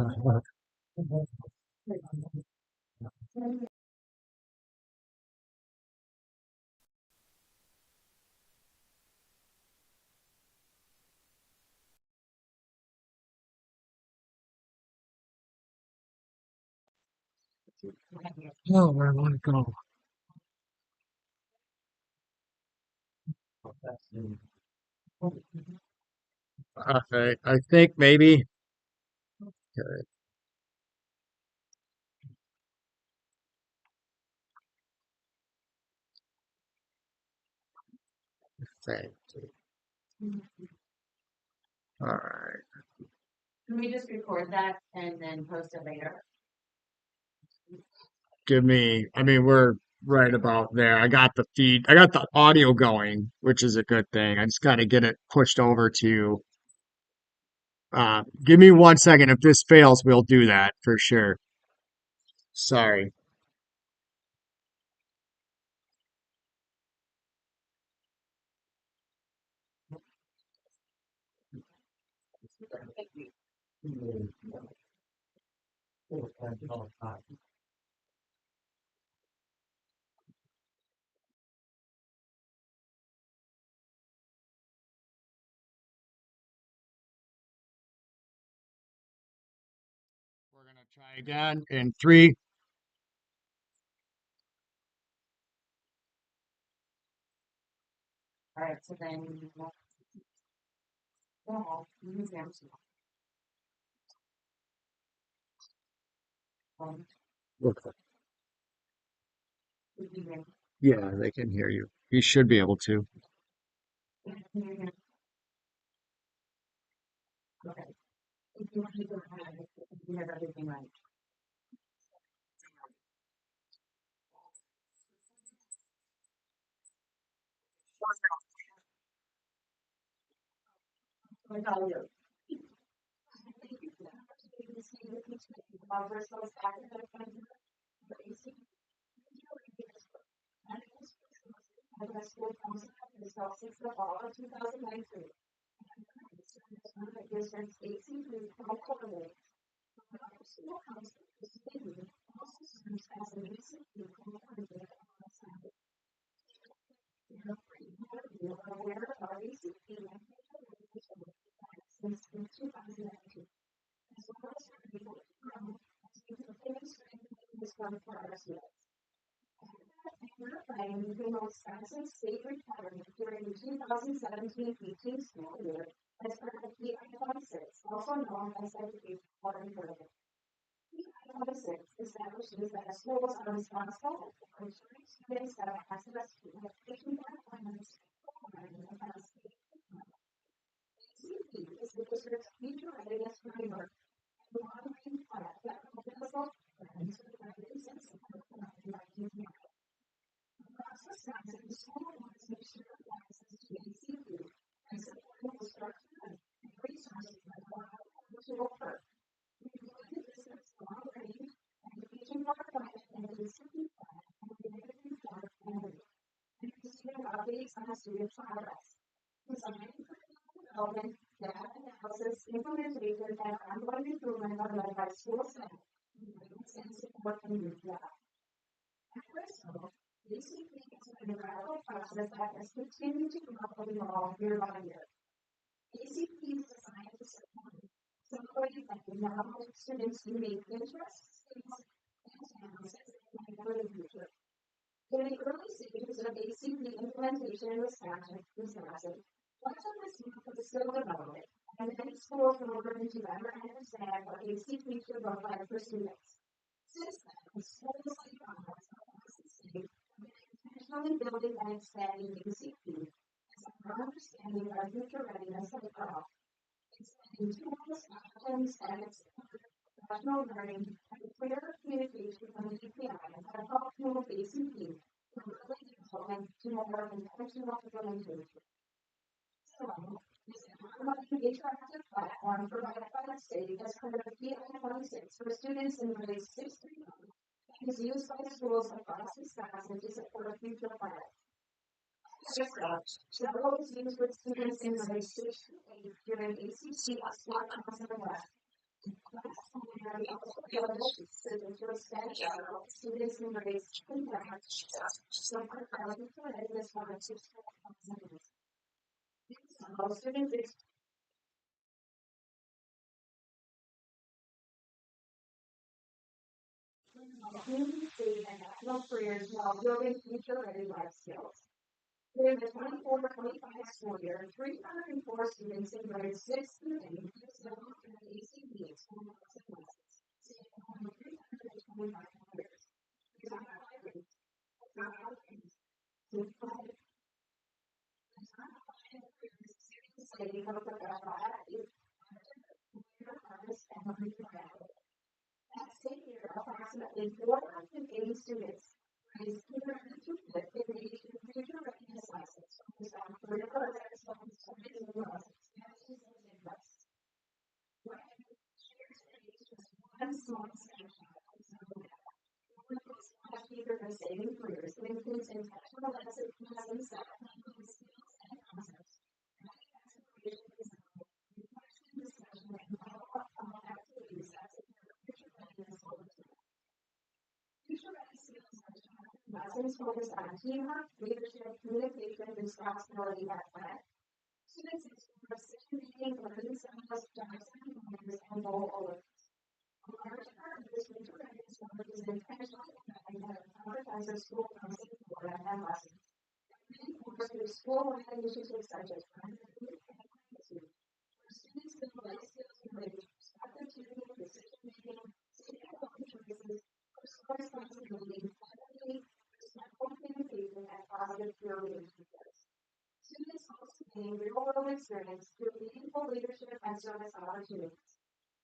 Oh, where I want to go. Okay, I think maybe. Okay, thank you. All right. Can we just record that and then post it later? Give me, I mean, we're right about there. I got the feed, I got the audio going, which is a good thing. I just got to get it pushed over to, give me 1 second. If this fails, we'll do that for sure. Sorry. We're gonna try again in three. All right, so then, well, use them. Okay. Would you like- Yeah, they can hear you. You should be able to. Okay. If you want to go ahead, if you have everything right. I tell you. Verifying the Wisconsin State retirement during the 2017-18 school year as part of PI 26, also known as Education Quality Program. PI 26 establishes that schools are responsible for ensuring students have access to education requirements and ACP is the district's future readiness framework and monitoring plan that will and guidance and support for Wisconsin school wants to ensure access to ACP and supporting the structure and resources that allow it to occur. We believe the district's long-range education plan and ACP plan and related report annually, and receiving updates on student progress. Design curriculum development, data analysis, implementation, and ongoing improvement are led by school staff, guidance and support from UPI. At Bristol, ACP has been a gradual process that has continued to grow and evolve year by year. ACP is designed to support effective knowledge of students' unique interests, skills, and talents as they plan for the future. In the early stages of ACP implementation in Wisconsin, much of this work was still development, and many schools were working to better understand what ACP should look like for students. Since then, schools like ours across the state have been intentionally building and expanding ACP as our understanding of our future readiness has grown. Expanding tools, options, and professional learning and clear communication from the UPI have helped move ACP from early development to more intentional implementation. So, this online interactive platform provided by the state as part of PI 26 for students in grades 6 through 9 and is used by schools across Wisconsin to support future plans. Several is used with students in grades 6 through 8 during ACC Sport Council West. Students were Spanish students in grades 2 and 3. So for this one, most students community and national careers while building future-ready life skills. During the 24-25 school year, 304 students in grades 6 through 8 developed an ACB school classes, saving only 325 careers. Saving for professional athletes, and that same year, approximately 480 students raised $250 in the future readiness lessons focused on career programs, focused on business expansions and interests. One small snapshot of some of that. One of those speakers of saving careers includes intentional lessons that include skills and concepts, exploration, reflection, discussion, and follow-up activities that support future readiness goals. Future readiness skills are lessons focused on teamwork, leadership, communication, responsibility, and planning. Students explore decision-making, learning styles, job settings, and goal awareness. A large part of this future readiness work is intentional planning that prioritizes school counseling program and lessons. Reinforced through school-wide initiatives such as where students build life skills related to perspective taking, decision-making, safe choices, personal responsibility, empathy, respectful communication, and positive peer relationships. Students also gain real-world experience through meaningful leadership and service opportunities.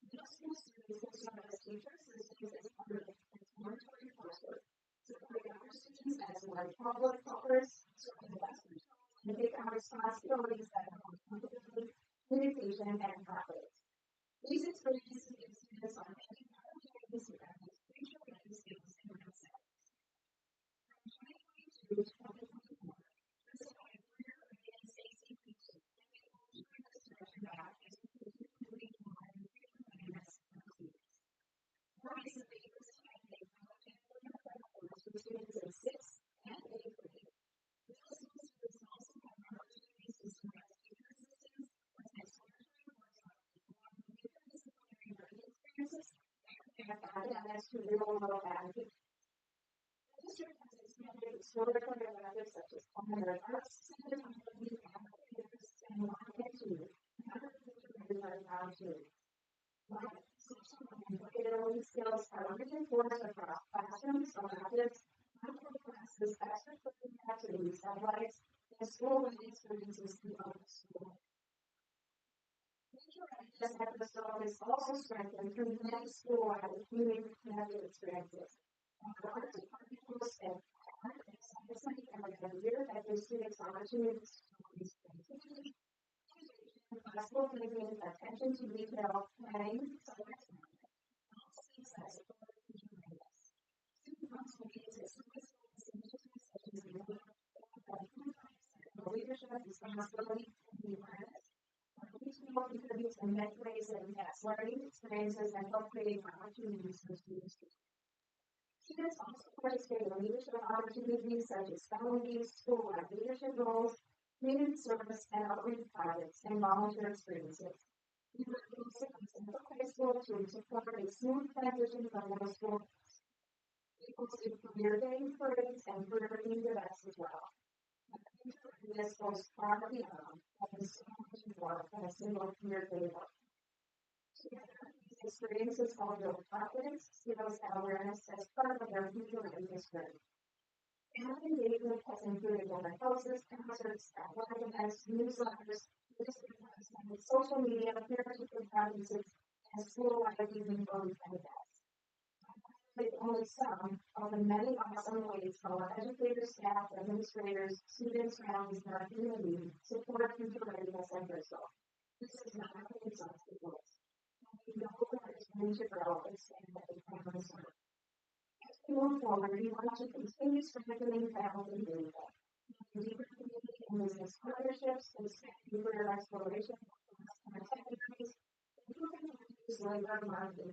Middle school students will serve as teachers, assistants, as part of exploratory coursework, supporting other students as large public helpers, serving lessons, and take on responsibilities that involve accountability, communication, and confidence. These experiences give students on many opportunities to practice future ready skills in real settings. From 2022 to 2024, this is why career readiness ACP and the culture of construction back is particularly important in future readiness for students. More recently, this is why they developed a course for students in 6th and 8th grade. Middle school students also have opportunities to serve as teacher assistants, academics to real-world advocacy. The district has expanded exploratory electives such as culinary arts, cinematography, applicators, and marketing, and other future-ready opportunities. Social and vocational skills are reinforced across classrooms, electives, non-core classes, extracurricular activities, athletics, and school-wide experiences throughout the school. This episode is also strengthened through many school-wide community-connected experiences. Our department hosts an art and science night every year that gives students opportunities to increase creativity, flexible thinking, attention to detail, planning, self-expression, and all skills that support future readiness. Student council meetings at service initiatives such as the leadership, responsibility, and the awareness. Each people contributes in many ways that enhance learning experiences and help create opportunities for students. Students also participate in leadership opportunities such as fellows, school-wide leadership roles, community service, and outreach projects, and volunteer experiences. We work closely with Central High School to support a smooth transition from middle school. We hosted career day parades and career events as well. This goes far beyond having so much more than a single career day work. Together, these experiences all build confidence, skills, and awareness as part of their future readiness journey. Family engagement has included open houses, concerts, athletic events, newsletters, social media, peer-to-peer conferences, and school-wide evening programs and events. Only some of the many awesome ways our educators, staff, administrators, students, families, and our community support future readiness and results. This is not an exhaustive list. We know there is room to grow and expand that we can serve. As we move forward, we want to continue strengthening faculty engagement, deeper community and business partnerships, expanding career exploration across categories, improving labor market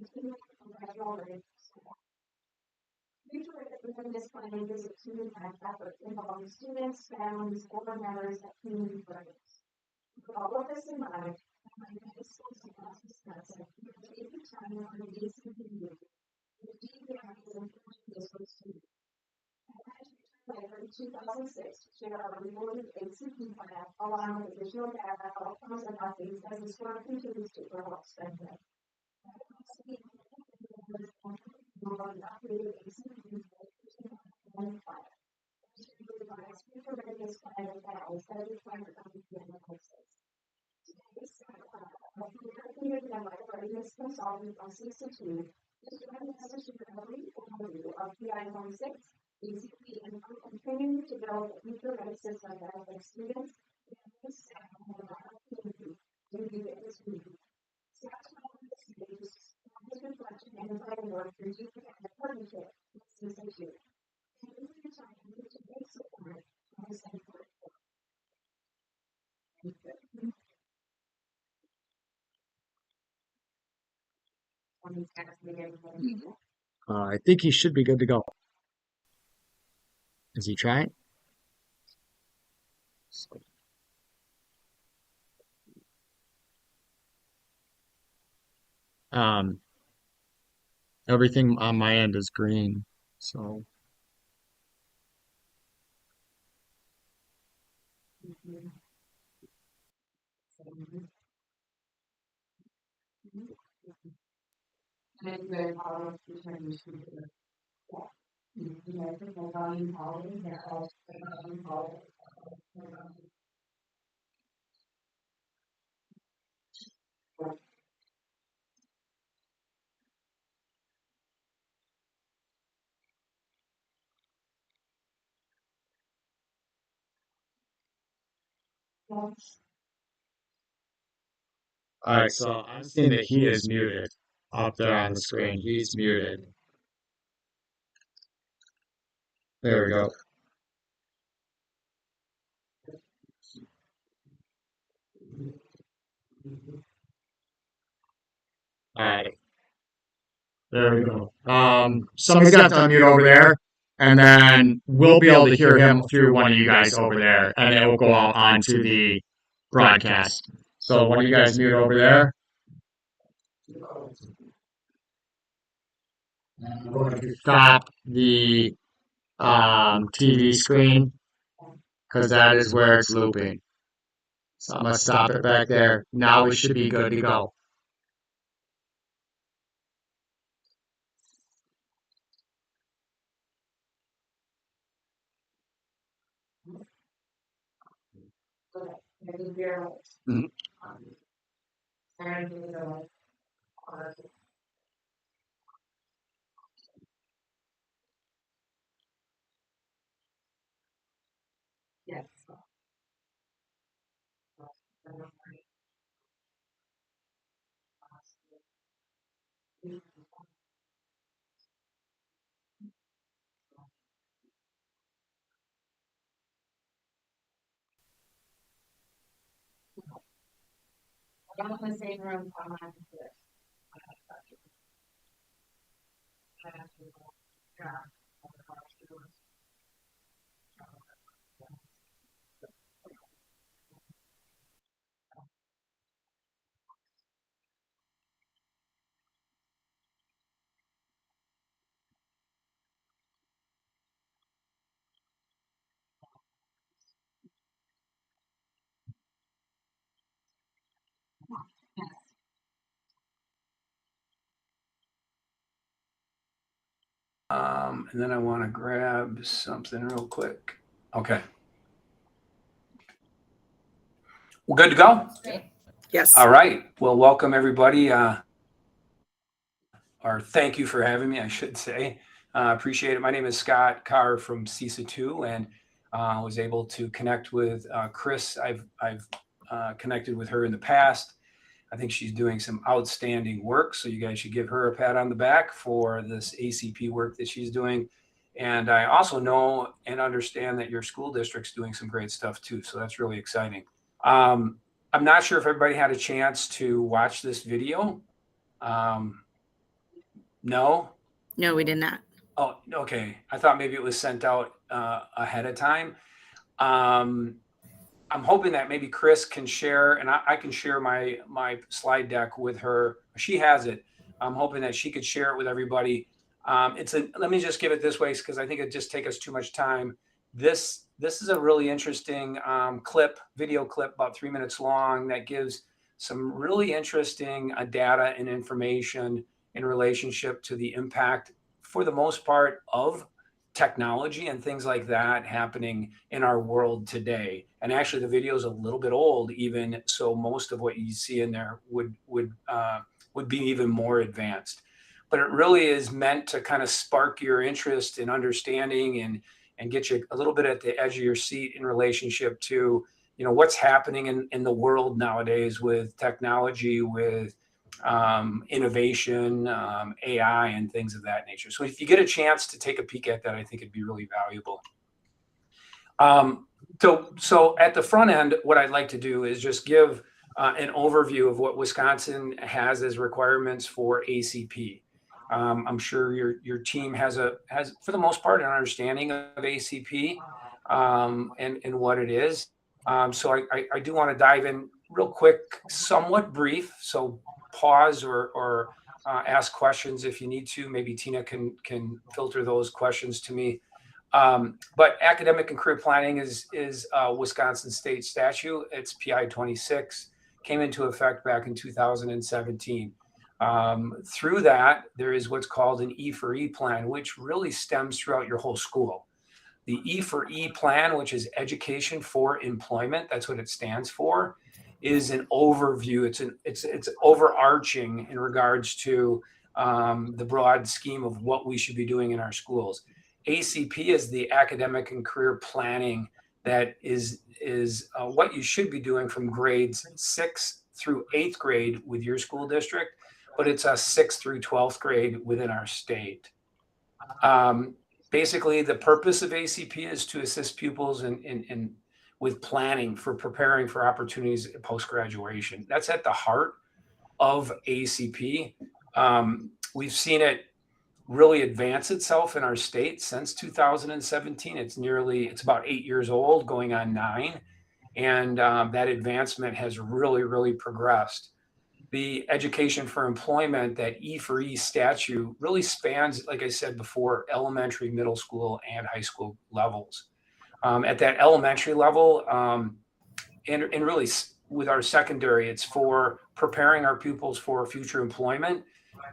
continuing professional learning. Future within this planning is a team effort involving students, families, board members, and community partners. With all of this in mind, my high school students discussing taking time on the ACP meeting, the DEI is important district students. I had in 2006 to share our rewarded ACP plan along with additional data, outcomes, and updates as this work continues to grow expensive. Updated ACP plan. Future readiness plan and battles that we find on the analysis. Community member readiness consultant from CC2 is joining us to share a brief overview of PI-16, ACP, and continuing to develop a future ready system that benefits students, families, staff, and the community to be at this meeting. Scott's his reflection and inviting work for you and the partnership with CC2. And in your time, you to make support from this effort. I think he should be good to go. Is he trying? Um, Everything on my end is green, so all right. So I'm seeing that he is muted up there on the screen. He's muted. There we go. All right. There we go. Somebody's got to unmute over there, and then we'll be able to hear him through one of you guys over there, and it will go out onto the broadcast. So one of you guys mute over there. I'm going to stop the TV screen because that is where it's looping. So I'm gonna stop it back there. Now we should be good to go. Mhm. I'm in the same room on my computer. And then I want to grab something real quick. Okay. Well, good to go? Yes. All right. Well, welcome everybody. Or thank you for having me, I should say. Appreciate it. My name is Scott Carr from CISA2, and was able to connect with Chris. I've connected with her in the past. I think she's doing some outstanding work. So you guys should give her a pat on the back for this ACP work that she's doing. And I also know and understand that your school district's doing some great stuff too. So that's really exciting. I'm not sure if everybody had a chance to watch this video. No? No, we did not. Oh, okay. I thought maybe it was sent out ahead of time. I'm hoping that maybe Chris can share, and I can share my slide deck with her. She has it. I'm hoping that she could share it with everybody. Let me just give it this way, because I think it just take us too much time. This is a really interesting video clip, about 3 minutes long, that gives some really interesting data and information in relationship to the impact, for the most part, of technology and things like that happening in our world today. And actually, the video is a little bit old, even so. Most of what you see in there would be even more advanced. But it really is meant to kind of spark your interest in understanding and get you a little bit at the edge of your seat in relationship to, you know, what's happening in the world nowadays with technology, with innovation, AI, and things of that nature. So if you get a chance to take a peek at that, I think it'd be really valuable. So at the front end, what I'd like to do is just give an overview of what Wisconsin has as requirements for ACP. I'm sure your team has for the most part an understanding of ACP and what it is. So I do want to dive in real quick, somewhat brief. So pause or ask questions if you need to. Maybe Tina can filter those questions to me. But academic and career planning is a Wisconsin state statute. It's PI 26, came into effect back in 2017. Through that, there is what's called an E4E plan, which really stems throughout your whole school. The E4E plan, which is Education for Employment, that's what it stands for, is an overview. It's overarching in regards to the broad scheme of what we should be doing in our schools. ACP is the academic and career planning that is what you should be doing from grades 6th through 8th grade with your school district, but it's a 6th through 12th grade within our state. Basically, the purpose of ACP is to assist pupils in with planning for preparing for opportunities post-graduation. That's at the heart of ACP. We've seen it really advance itself in our state since 2017. It's about 8 years old, going on 9. And that advancement has really progressed. The Education for Employment, that E4E statute, really spans, like I said before, elementary, middle school, and high school levels. At that elementary level, and really with our secondary, it's for preparing our pupils for future employment.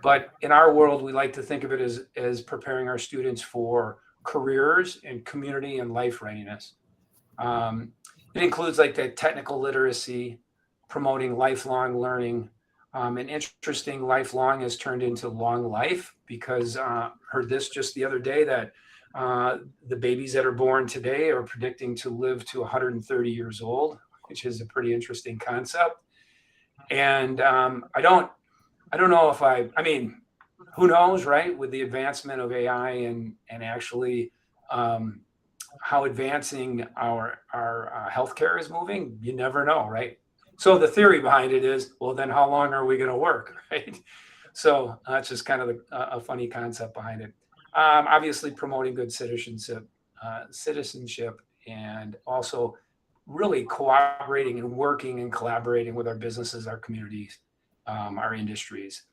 But in our world, we like to think of it as preparing our students for careers and community and life readiness. It includes like the technical literacy, promoting lifelong learning. And interesting, lifelong has turned into long life, because heard this just the other day that the babies that are born today are predicting to live to 130 years old, which is a pretty interesting concept. And I don't know if I mean, who knows, right? With the advancement of AI and actually how advancing our healthcare is moving, you never know, right? So the theory behind it is, well, then how long are we going to work, right? So that's just kind of a funny concept behind it. Obviously promoting good citizenship, and also really cooperating and working and collaborating with our businesses, our communities, our industries.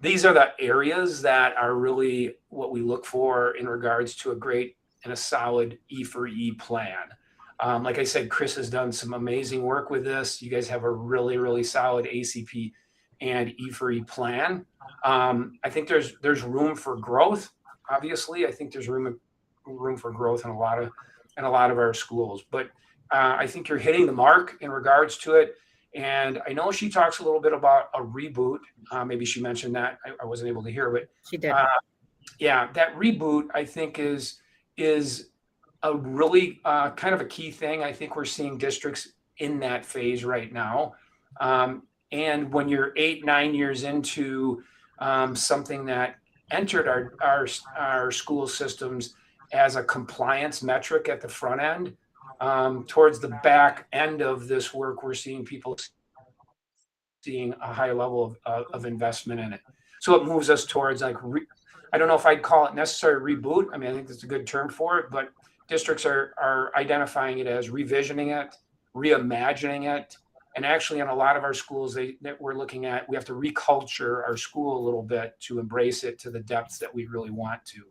These are the areas that are really what we look for in regards to a great and a solid E4E plan. Like I said, Chris has done some amazing work with this. You guys have a really solid ACP and E4E plan. I think there's room for growth. Obviously, I think there's room for growth in a lot of our schools. But I think you're hitting the mark in regards to it. And I know she talks a little bit about a reboot. Maybe she mentioned that. I wasn't able to hear, but She did. Yeah, that reboot, I think, is a really kind of a key thing. I think we're seeing districts in that phase right now. And when you're 8-9 years into something that entered our school systems as a compliance metric at the front end, towards the back end of this work, we're seeing people seeing a high level of investment in it. So it moves us towards like, I don't know if I'd call it necessary reboot. I mean, I think that's a good term for it, but districts are identifying it as revisioning it, reimagining it. And actually in a lot of our schools that we're looking at, we have to reculture our school a little bit to embrace it to the depths that we really want to.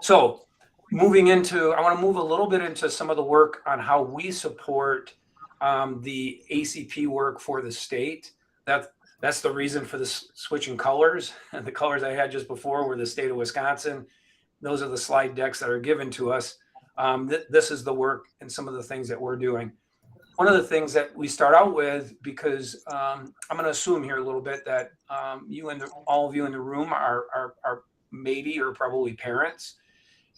So I want to move a little bit into some of the work on how we support the ACP work for the state. That's the reason for the switching colors. The colors I had just before were the state of Wisconsin. Those are the slide decks that are given to us. This is the work and some of the things that we're doing. One of the things that we start out with, because I'm going to assume here a little bit that all of you in the room are maybe or probably parents.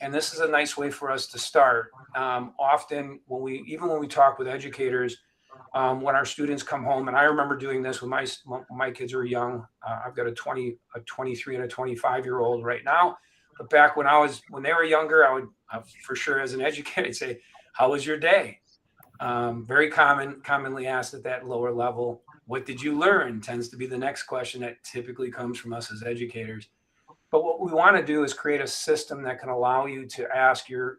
And this is a nice way for us to start. Often when we talk with educators, when our students come home, and I remember doing this when my kids were young. I've got a 23 and a 25-year-old right now. But back when they were younger, I would for sure as an educator, I'd say, "How was your day?" Very commonly asked at that lower level. What did you learn? Tends to be the next question that typically comes from us as educators. But what we want to do is create a system that can allow you to ask your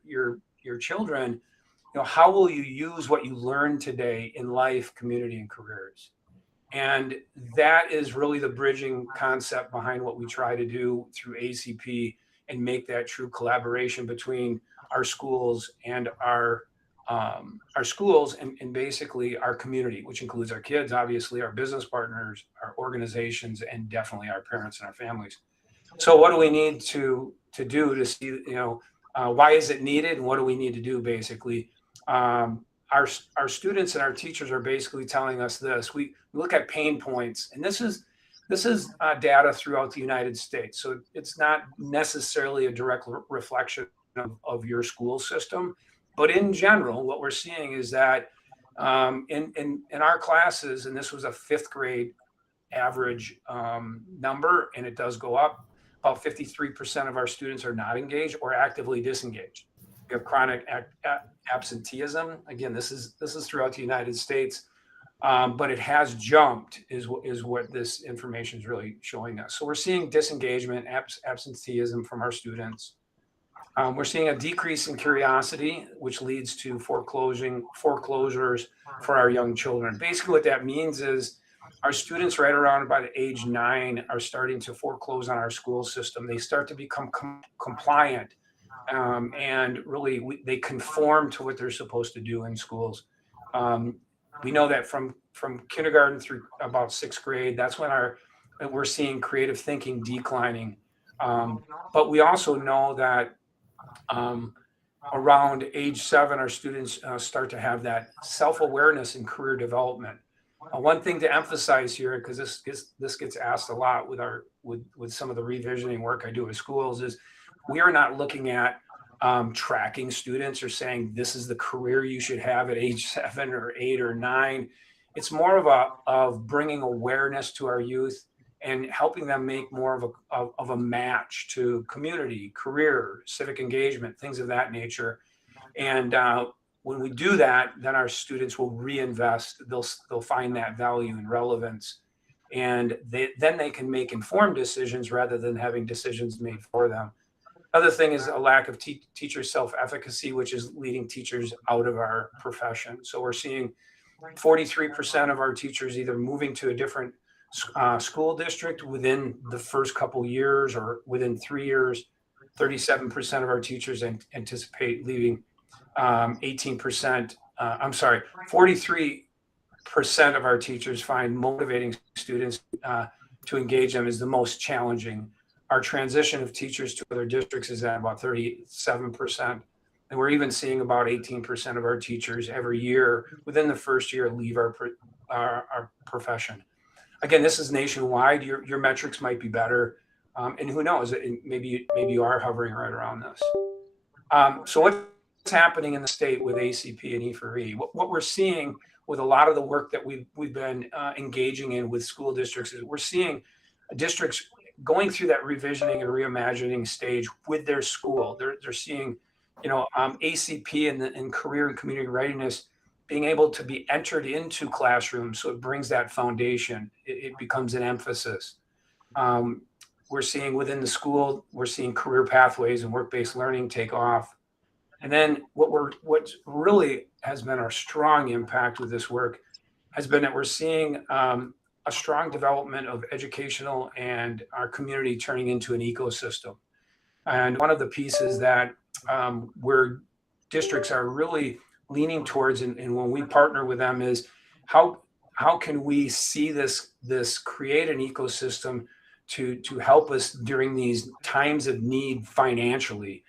children, how will you use what you learned today in life, community, and careers? And that is really the bridging concept behind what we try to do through ACP and make that true collaboration between our schools and our schools and basically our community, which includes our kids, obviously, our business partners, our organizations, and definitely our parents and our families. So what do we need to do to see, why is it needed and what do we need to do basically? Our students and our teachers are basically telling us this. We look at pain points, and this is data throughout the United States. So it's not necessarily a direct reflection of your school system, but in general, what we're seeing is that in our classes, and this was a 5th grade average number, and it does go up, about 53% of our students are not engaged or actively disengaged. We have chronic absenteeism. Again, this is throughout the United States, but it has jumped is what this information is really showing us. So we're seeing disengagement, absenteeism from our students. We're seeing a decrease in curiosity, which leads to foreclosures for our young children. Basically, what that means is our students right around about age 9 are starting to foreclose on our school system. They start to become compliant, and really they conform to what they're supposed to do in schools. We know that from kindergarten through about 6th grade, that's when we're seeing creative thinking declining. But we also know that around age 7, our students start to have that self-awareness and career development. One thing to emphasize here, because this gets asked a lot with some of the revisioning work I do with schools, is we are not looking at tracking students or saying this is the career you should have at age 7 or 8 or 9. It's more of bringing awareness to our youth and helping them make more of a match to community, career, civic engagement, things of that nature. And when we do that, then our students will reinvest. They'll find that value and relevance, and then they can make informed decisions rather than having decisions made for them. Other thing is a lack of teacher self-efficacy, which is leading teachers out of our profession. So we're seeing 43% of our teachers either moving to a different school district within the first couple years or within 3 years. 37% of our teachers anticipate leaving. 43% of our teachers find motivating students to engage them is the most challenging. Our transition of teachers to other districts is at about 37%. And we're even seeing about 18% of our teachers every year within the first year leave our profession. Again, this is nationwide. Your metrics might be better. And who knows, maybe you are hovering right around this. So what's happening in the state with ACP and E4E? What we're seeing with a lot of the work that we've been engaging in with school districts is we're seeing districts going through that revisioning and reimagining stage with their school. They're seeing, ACP and career and community readiness being able to be entered into classrooms. So it brings that foundation. It becomes an emphasis. We're seeing within the school, we're seeing career pathways and work-based learning take off. And then what really has been our strong impact with this work has been that we're seeing a strong development of educational and our community turning into an ecosystem. And one of the pieces that where districts are really leaning towards, and when we partner with them, is how how can we see this create an ecosystem to help us during these times of need financially,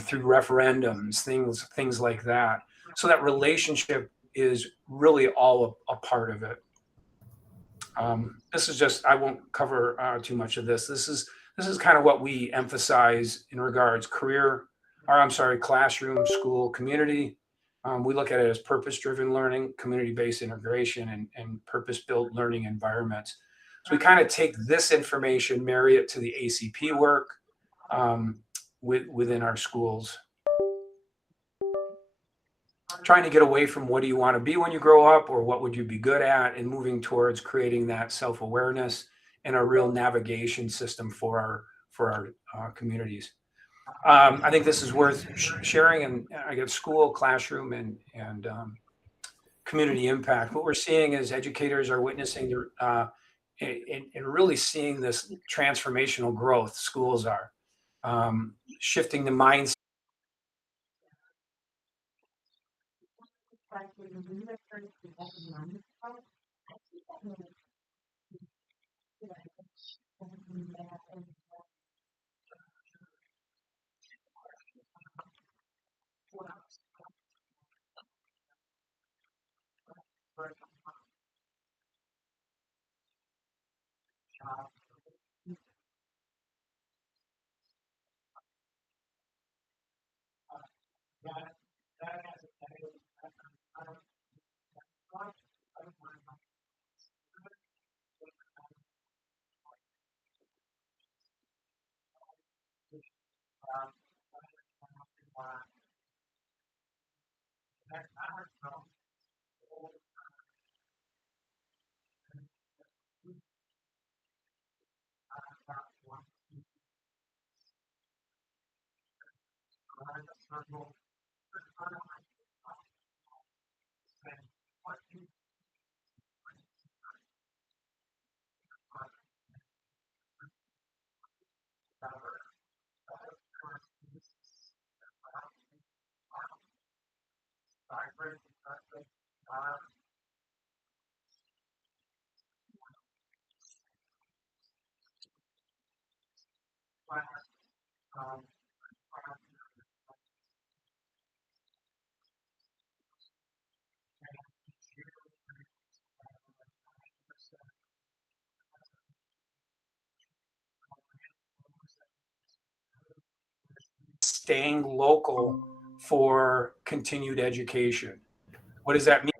through referendums, things like that. So that relationship is really all a part of it. This is just, I won't cover too much of this. This is kind of what we emphasize in regards career, or I'm sorry, classroom, school, community. We look at it as purpose-driven learning, community-based integration, and purpose-built learning environments. So we kind of take this information, marry it to the ACP work um, within our schools, trying to get away from what do you want to be when you grow up, or what would you be good at, and moving towards creating that self-awareness and a real navigation system for our communities. I think this is worth sharing, and I get school, classroom, and community impact. What we're seeing is educators are witnessing and really seeing this transformational growth. Schools are shifting the mindset. But when we refer to the economic part, I think that really, you know, something that is Staying local for continued education. What does that mean?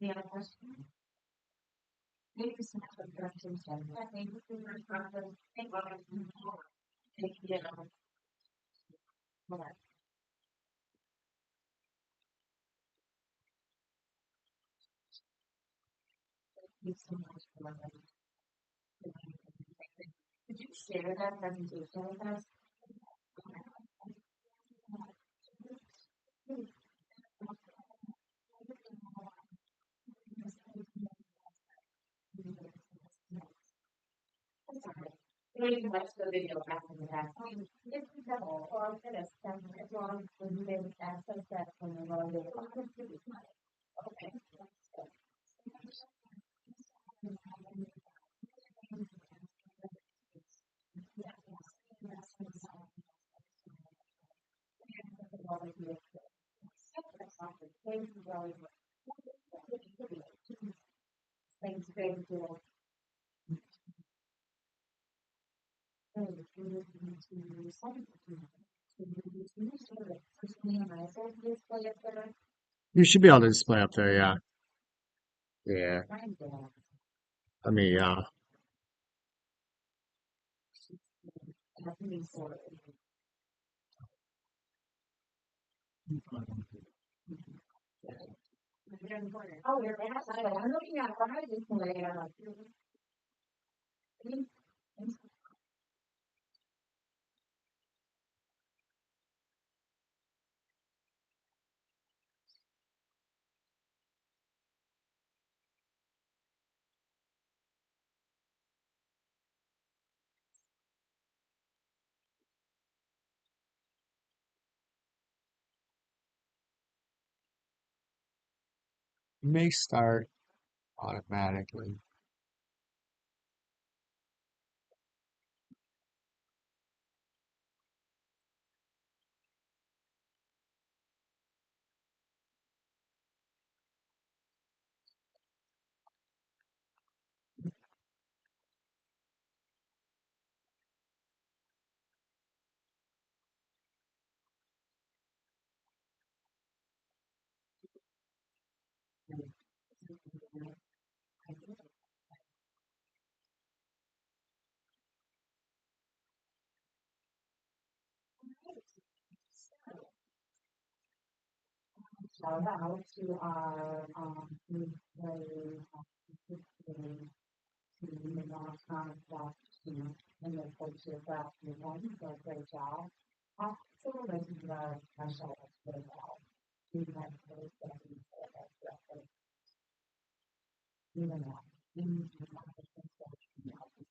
the other question. Maybe some of the directions and I think we were from the think about it more. Take it on more. Thank you so much for that. Could you share that presentation with us? Maybe watch the video after that. If you have all of this, then as long as you can access that from the wrong day. Okay. Things big deal. You should be able to display up there, yeah. Yeah. I mean, yeah. Oh, you're outside. I'm looking at it. It may start automatically. Shout out to our very to the non-contract team and the culture that we want to do a great job. Also, this is our special as well. We have those that we say that even though we need to have a consultation of this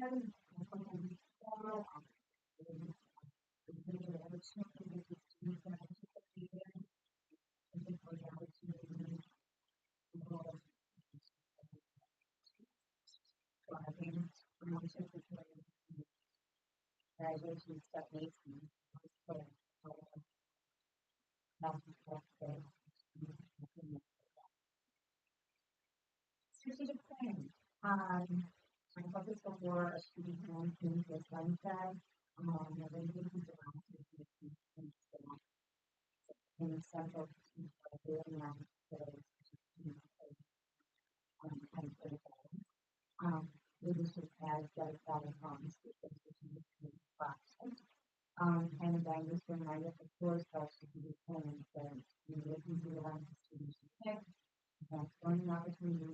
that we also graduation stuff makes me so strategic planning. I thought this before a student loan thing was sunset. Then this is around in the central doing that leadership has that funds and then just remind us of course that strategic planning that we listen to the ones students pick, that's one opportunity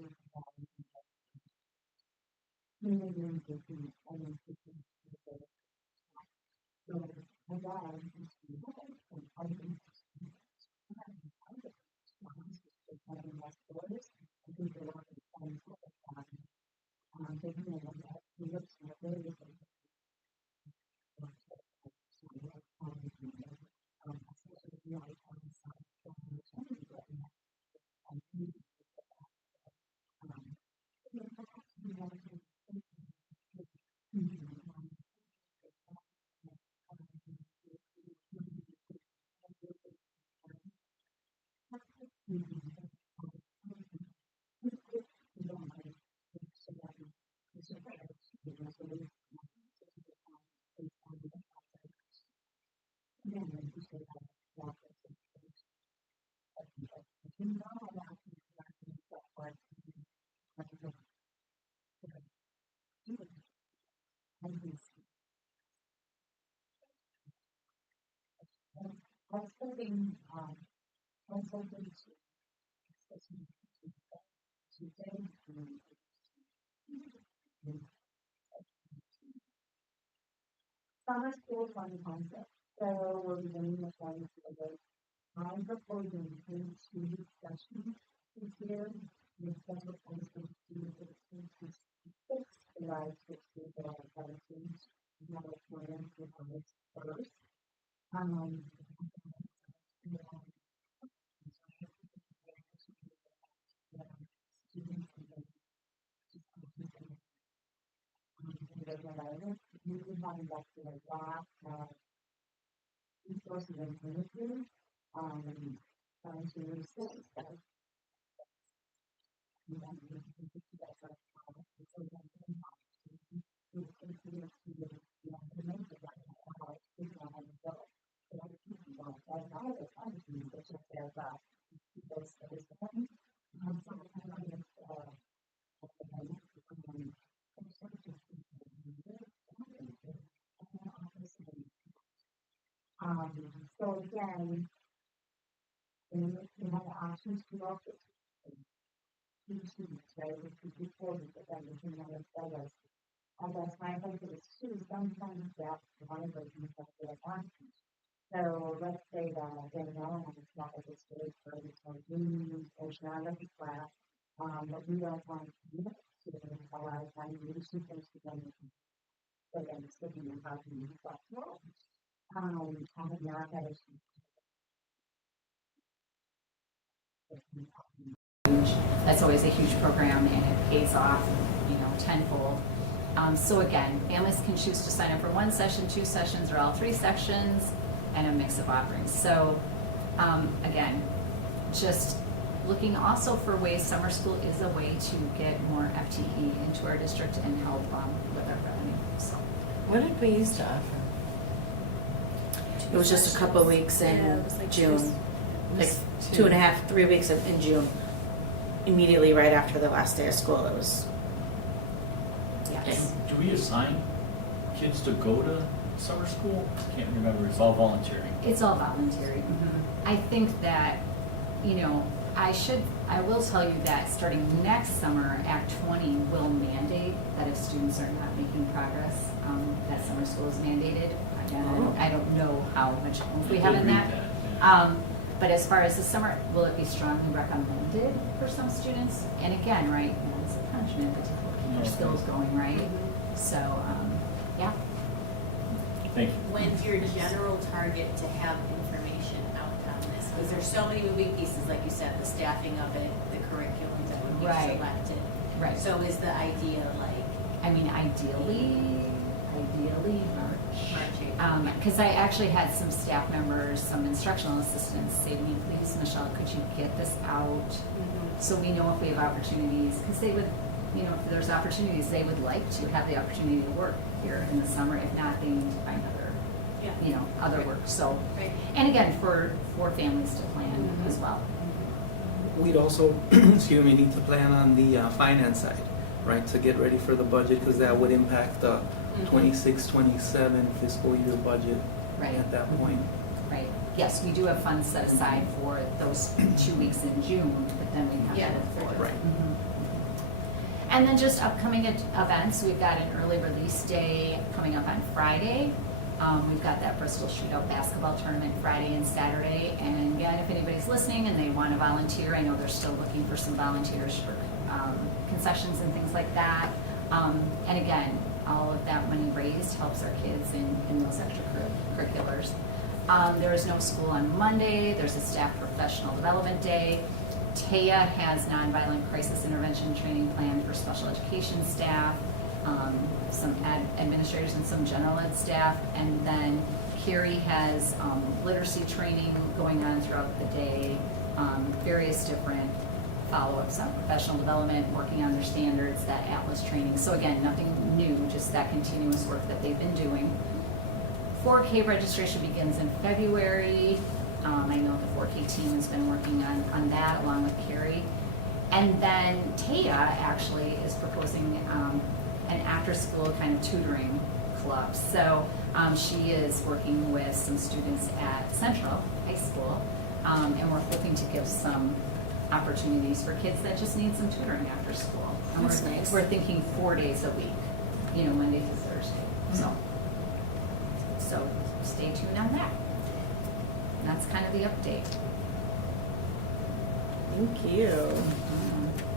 community engagement and institutions. So again, I think having less doors, I think there are taking a look at who looks at where they can consulting consulting summer school fun concept. So we're beginning the fun today. I'm proposing 2 sessions this year with several points for students to fix the lives of students that are 17. We have a plan for August 1st. Um, you can have invested a lot of resources and energy, trying to research that. You know, you can do that for a while, and so then you can have to consider to the make it right now, it's not how to go. But other people don't, that's all the time to use it, just as because there's one, so I don't know, so again, you have the options to also two students, right, which we reported that that was another photos. I guess my hope is too, sometimes that one of those things that they want. So let's say that they know on the top of the stage for this one, there's not a class, but we don't want to do it. So a lot of times we do things together. So then it's looking at how to use that role. I have not had a That's always a huge program and it pays off, tenfold. So again, families can choose to sign up for 1 session, 2 sessions, or all 3 sections, and a mix of offerings. So again, just looking also for ways, summer school is a way to get more FTE into our district and help with our revenue. So What did we used to offer? It was just a couple of weeks in Yeah, it was like June, like two. 2.5, 3 weeks in June. Immediately right after the last day of school, it was. yes. Do we assign kids to go to summer school? Can't remember, it's all voluntary. It's all voluntary. I think that, I will tell you that starting next summer, Act 20 will mandate that if students are not making progress, that summer school is mandated. Again, I don't know how much oomph we have in that. But as far as the summer, will it be strongly recommended for some students? And again, right, it's a punishment, but to keep their skills going, right? So, yeah. Thank you. When's your general target to have information out on this? Because there's so many moving pieces, like you said, the staffing of it, the curriculum that would be Right. selected. Right. So is the idea like Ideally March. March, April? Because I actually had some staff members, some instructional assistants say to me, please, Michelle, could you get this out so we know if we have opportunities? Because they would, if there's opportunities, they would like to have the opportunity to work here in the summer. If not, they need to find other work. So, Right. and again, for families to plan as well. We'd also, need to plan on the finance side, right, to get ready for the budget, because that would impact the 26-27 fiscal year budget Right. at that point. Right. Yes, we do have funds set aside for those 2 weeks in June, but then we have Yeah, to look forward. right. And then just upcoming events, we've got an early release day coming up on Friday. We've got that Bristol Shootout basketball tournament Friday and Saturday. And again, if anybody's listening and they want to volunteer, I know they're still looking for some volunteers for concessions and things like that. And again, all of that money raised helps our kids in those extracurriculars. There is no school on Monday. There's a staff professional development day. TAEA has nonviolent crisis intervention training plan for special education staff, some administrators and some general ed staff. And then Carrie has literacy training going on throughout the day, various different follow-ups on professional development, working on their standards, that Atlas training. So again, nothing new, just that continuous work that they've been doing. 4K registration begins in February. I know the 4K team has been working on that along with Carrie. And then TAEA actually is proposing an after-school kind of tutoring club. So she is working with some students at Central High School, and we're hoping to give some opportunities for kids that just need some tutoring after school. And That's nice. We're thinking 4 days a week, Monday through Thursday. So stay tuned on that. And that's kind of the update. Thank you.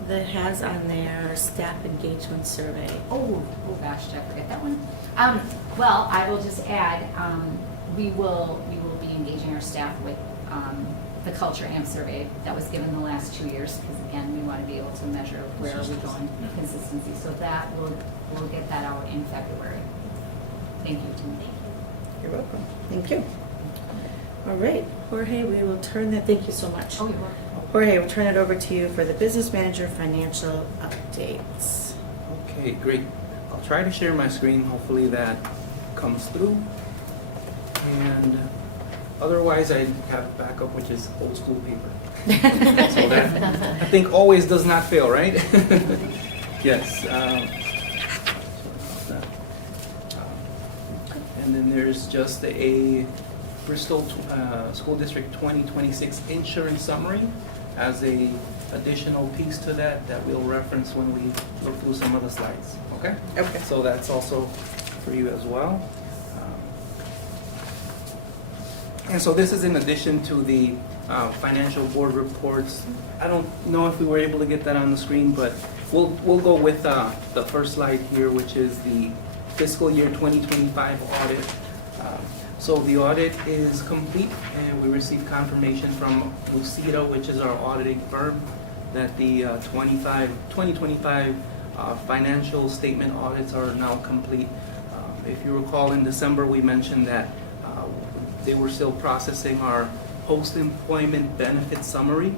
That has on their staff engagement survey. Oh gosh, did I forget that one? Well, I will just add, we will be engaging our staff with the culture amp survey that was given the last 2 years, because again, we want to be able to measure where are we going, consistency. So that we'll get that out in February. Thank you, Tim. You're welcome. Thank you. All right, Jorge, we will turn that, thank you so much. Oh, you're welcome. Jorge, we'll turn it over to you for the business manager financial updates. Okay, great. I'll try to share my screen. Hopefully that comes through. And otherwise, I have backup, which is old school paper. So that, I think, always does not fail, right? Yes. And then there's just a Bristol School District 2026 insurance summary as a additional piece to that we'll reference when we look through some of the slides. Okay? Okay. So that's also for you as well. And so this is in addition to the financial board reports. I don't know if we were able to get that on the screen, but we'll go with the first slide here, which is the fiscal year 2025 audit. So the audit is complete, and we received confirmation from Lucida, which is our auditing firm, that the 2025 financial statement audits are now complete. If you recall, in December, we mentioned that they were still processing our post-employment benefit summary,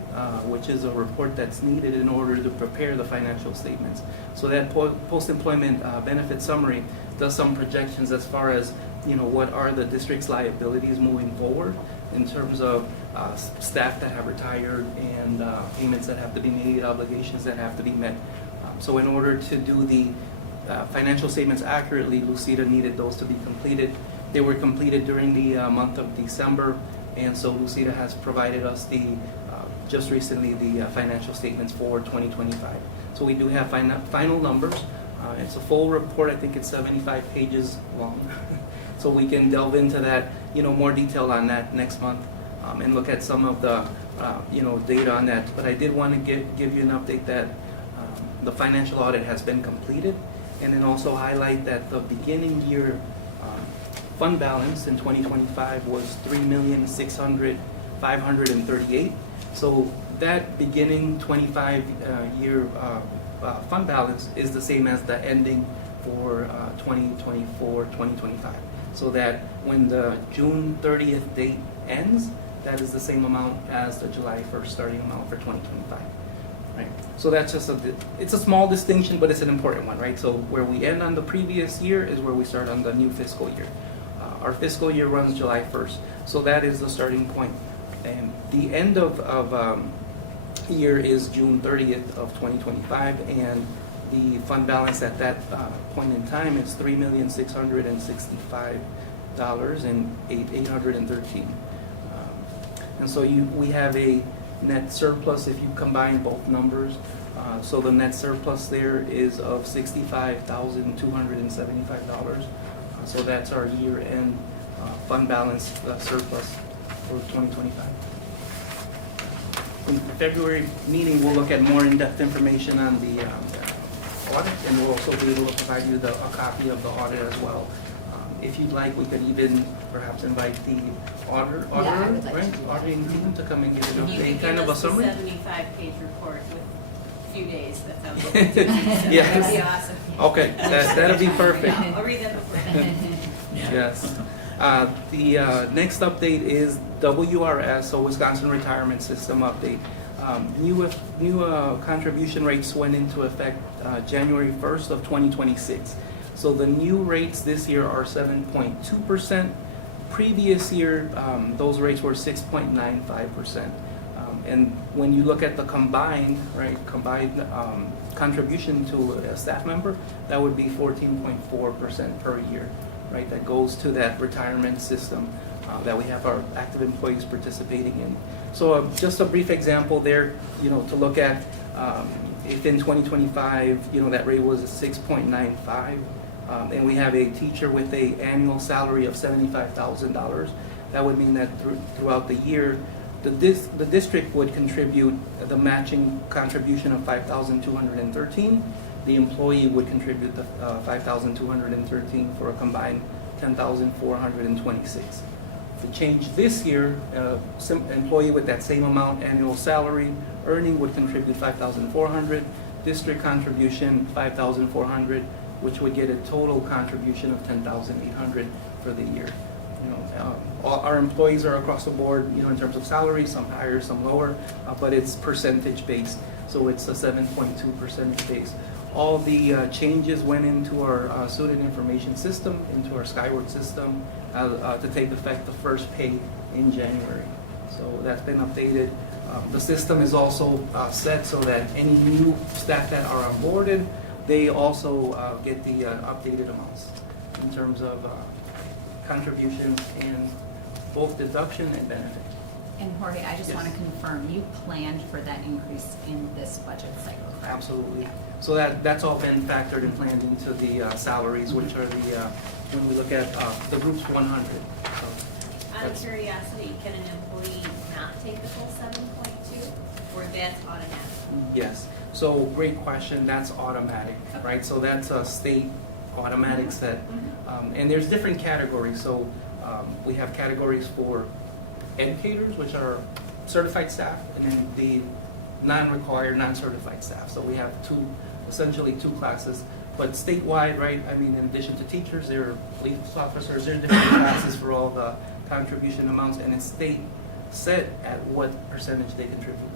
which is a report that's needed in order to prepare the financial statements. So that post-employment benefit summary does some projections as far as, what are the district's liabilities moving forward in terms of staff that have retired and payments that have to be made, obligations that have to be met. So in order to do the financial statements accurately, Lucida needed those to be completed. They were completed during the month of December, and so Lucida has provided us just recently the financial statements for 2025. So we do have final numbers. It's a full report. I think it's 75 pages long. So we can delve into that, more detail on that next month, and look at some of the, data on that. But I did want to give you an update that the financial audit has been completed, and then also highlight that the beginning year fund balance in 2025 was $3,600,538. So that beginning 25 year fund balance is the same as the ending for 2024-2025. So that when the June 30th date ends, that is the same amount as the July 1st starting amount for 2025. Right. So that's just it's a small distinction, but it's an important one, right? So where we end on the previous year is where we start on the new fiscal year. Our fiscal year runs July 1st, so that is the starting point. And the end of year is June 30th of 2025, and the fund balance at that point in time is $3,665,813. And so we have a net surplus if you combine both numbers. So the net surplus there is of $65,275. So that's our year-end fund balance surplus for 2025. In the February meeting, we'll look at more in-depth information on the audit, and we'll also be able to provide you a copy of the audit as well. If you'd like, we could even perhaps invite the auditor, I would like right? to do that. Auditing team to come and give You a can kind give of a us the summary. 75-page report with a few days, that sounds good. Yeah. That'd be awesome. Okay, that'll be perfect. I'll read that before then. Yes. The next update is WRS, so Wisconsin Retirement System update. New contribution rates went into effect January 1st of 2026. So the new rates this year are 7.2%. Previous year, those rates were 6.95%. And when you look at the combined contribution to a staff member, that would be 14.4% per year, right? That goes to that retirement system that we have our active employees participating in. So just a brief example there, to look at if in 2025, that rate was 6.95, and we have a teacher with a annual salary of $75,000, that would mean that throughout the year, the district would contribute the matching contribution of $5,213. The employee would contribute the $5,213 for a combined $10,426. The change this year, employee with that same amount annual salary earning would contribute 5,400. District contribution 5,400, which would get a total contribution of 10,800 for the year. All our employees are across the board, in terms of salary, some higher, some lower, but it's percentage based. So it's a 7.2 percentage base. All the changes went into our student information system, into our Skyward system, to take effect the first pay in January. So that's been updated. The system is also set so that any new staff that are onboarded, they also get the updated amounts in terms of contribution and both deduction and benefit. And Jorge, I just Yes. want to confirm, you planned for that increase in this budget cycle, correct? Absolutely. So that's all been factored and planned into the salaries, which are when we look at the group's 100. So Out of that's- curiosity, can an employee not take the full 7.2, or that's automatic? Yes. So great question. That's automatic, right? So that's a state automatic set. And there's different categories. So we have categories for educators, which are certified staff, and then the non-required, non-certified staff. So we have essentially two classes. But statewide, right, I mean, in addition to teachers, there are police officers, there are different classes for all the contribution amounts, and it's state set at what percentage they contribute.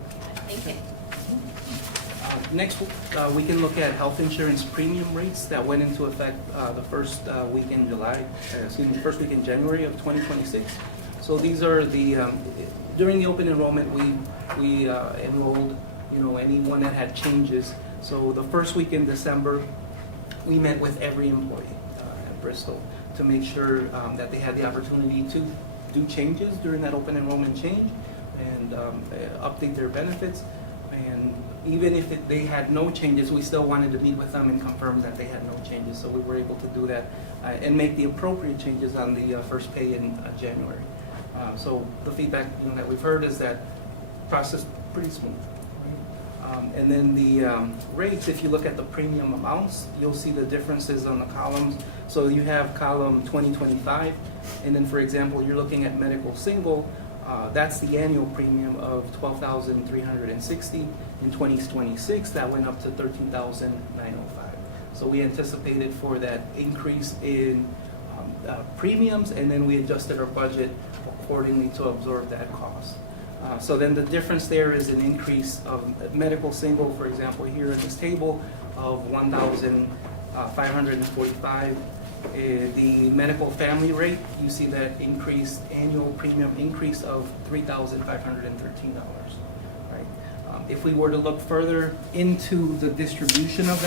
Thank you. Next, we can look at health insurance premium rates that went into effect the first week in first week in January of 2026. So these are during the open enrollment, we enrolled, anyone that had changes. So the first week in December, we met with every employee at Bristol to make sure that they had the opportunity to do changes during that open enrollment change and update their benefits. And even if they had no changes, we still wanted to meet with them and confirm that they had no changes. So we were able to do that and make the appropriate changes on the first pay in January. So the feedback that we've heard is that process pretty smooth. And then the rates, if you look at the premium amounts, you'll see the differences on the columns. So you have column 2025, and then for example, you're looking at medical single, that's the annual premium of $12,360. In 2026, that went up to $13,905. So we anticipated for that increase in premiums, and then we adjusted our budget accordingly to absorb that cost. So then the difference there is an increase of medical single, for example, here in this table of $1,545. The medical family rate, you see that annual premium increase of $3,513. Right? If we were to look further into the distribution of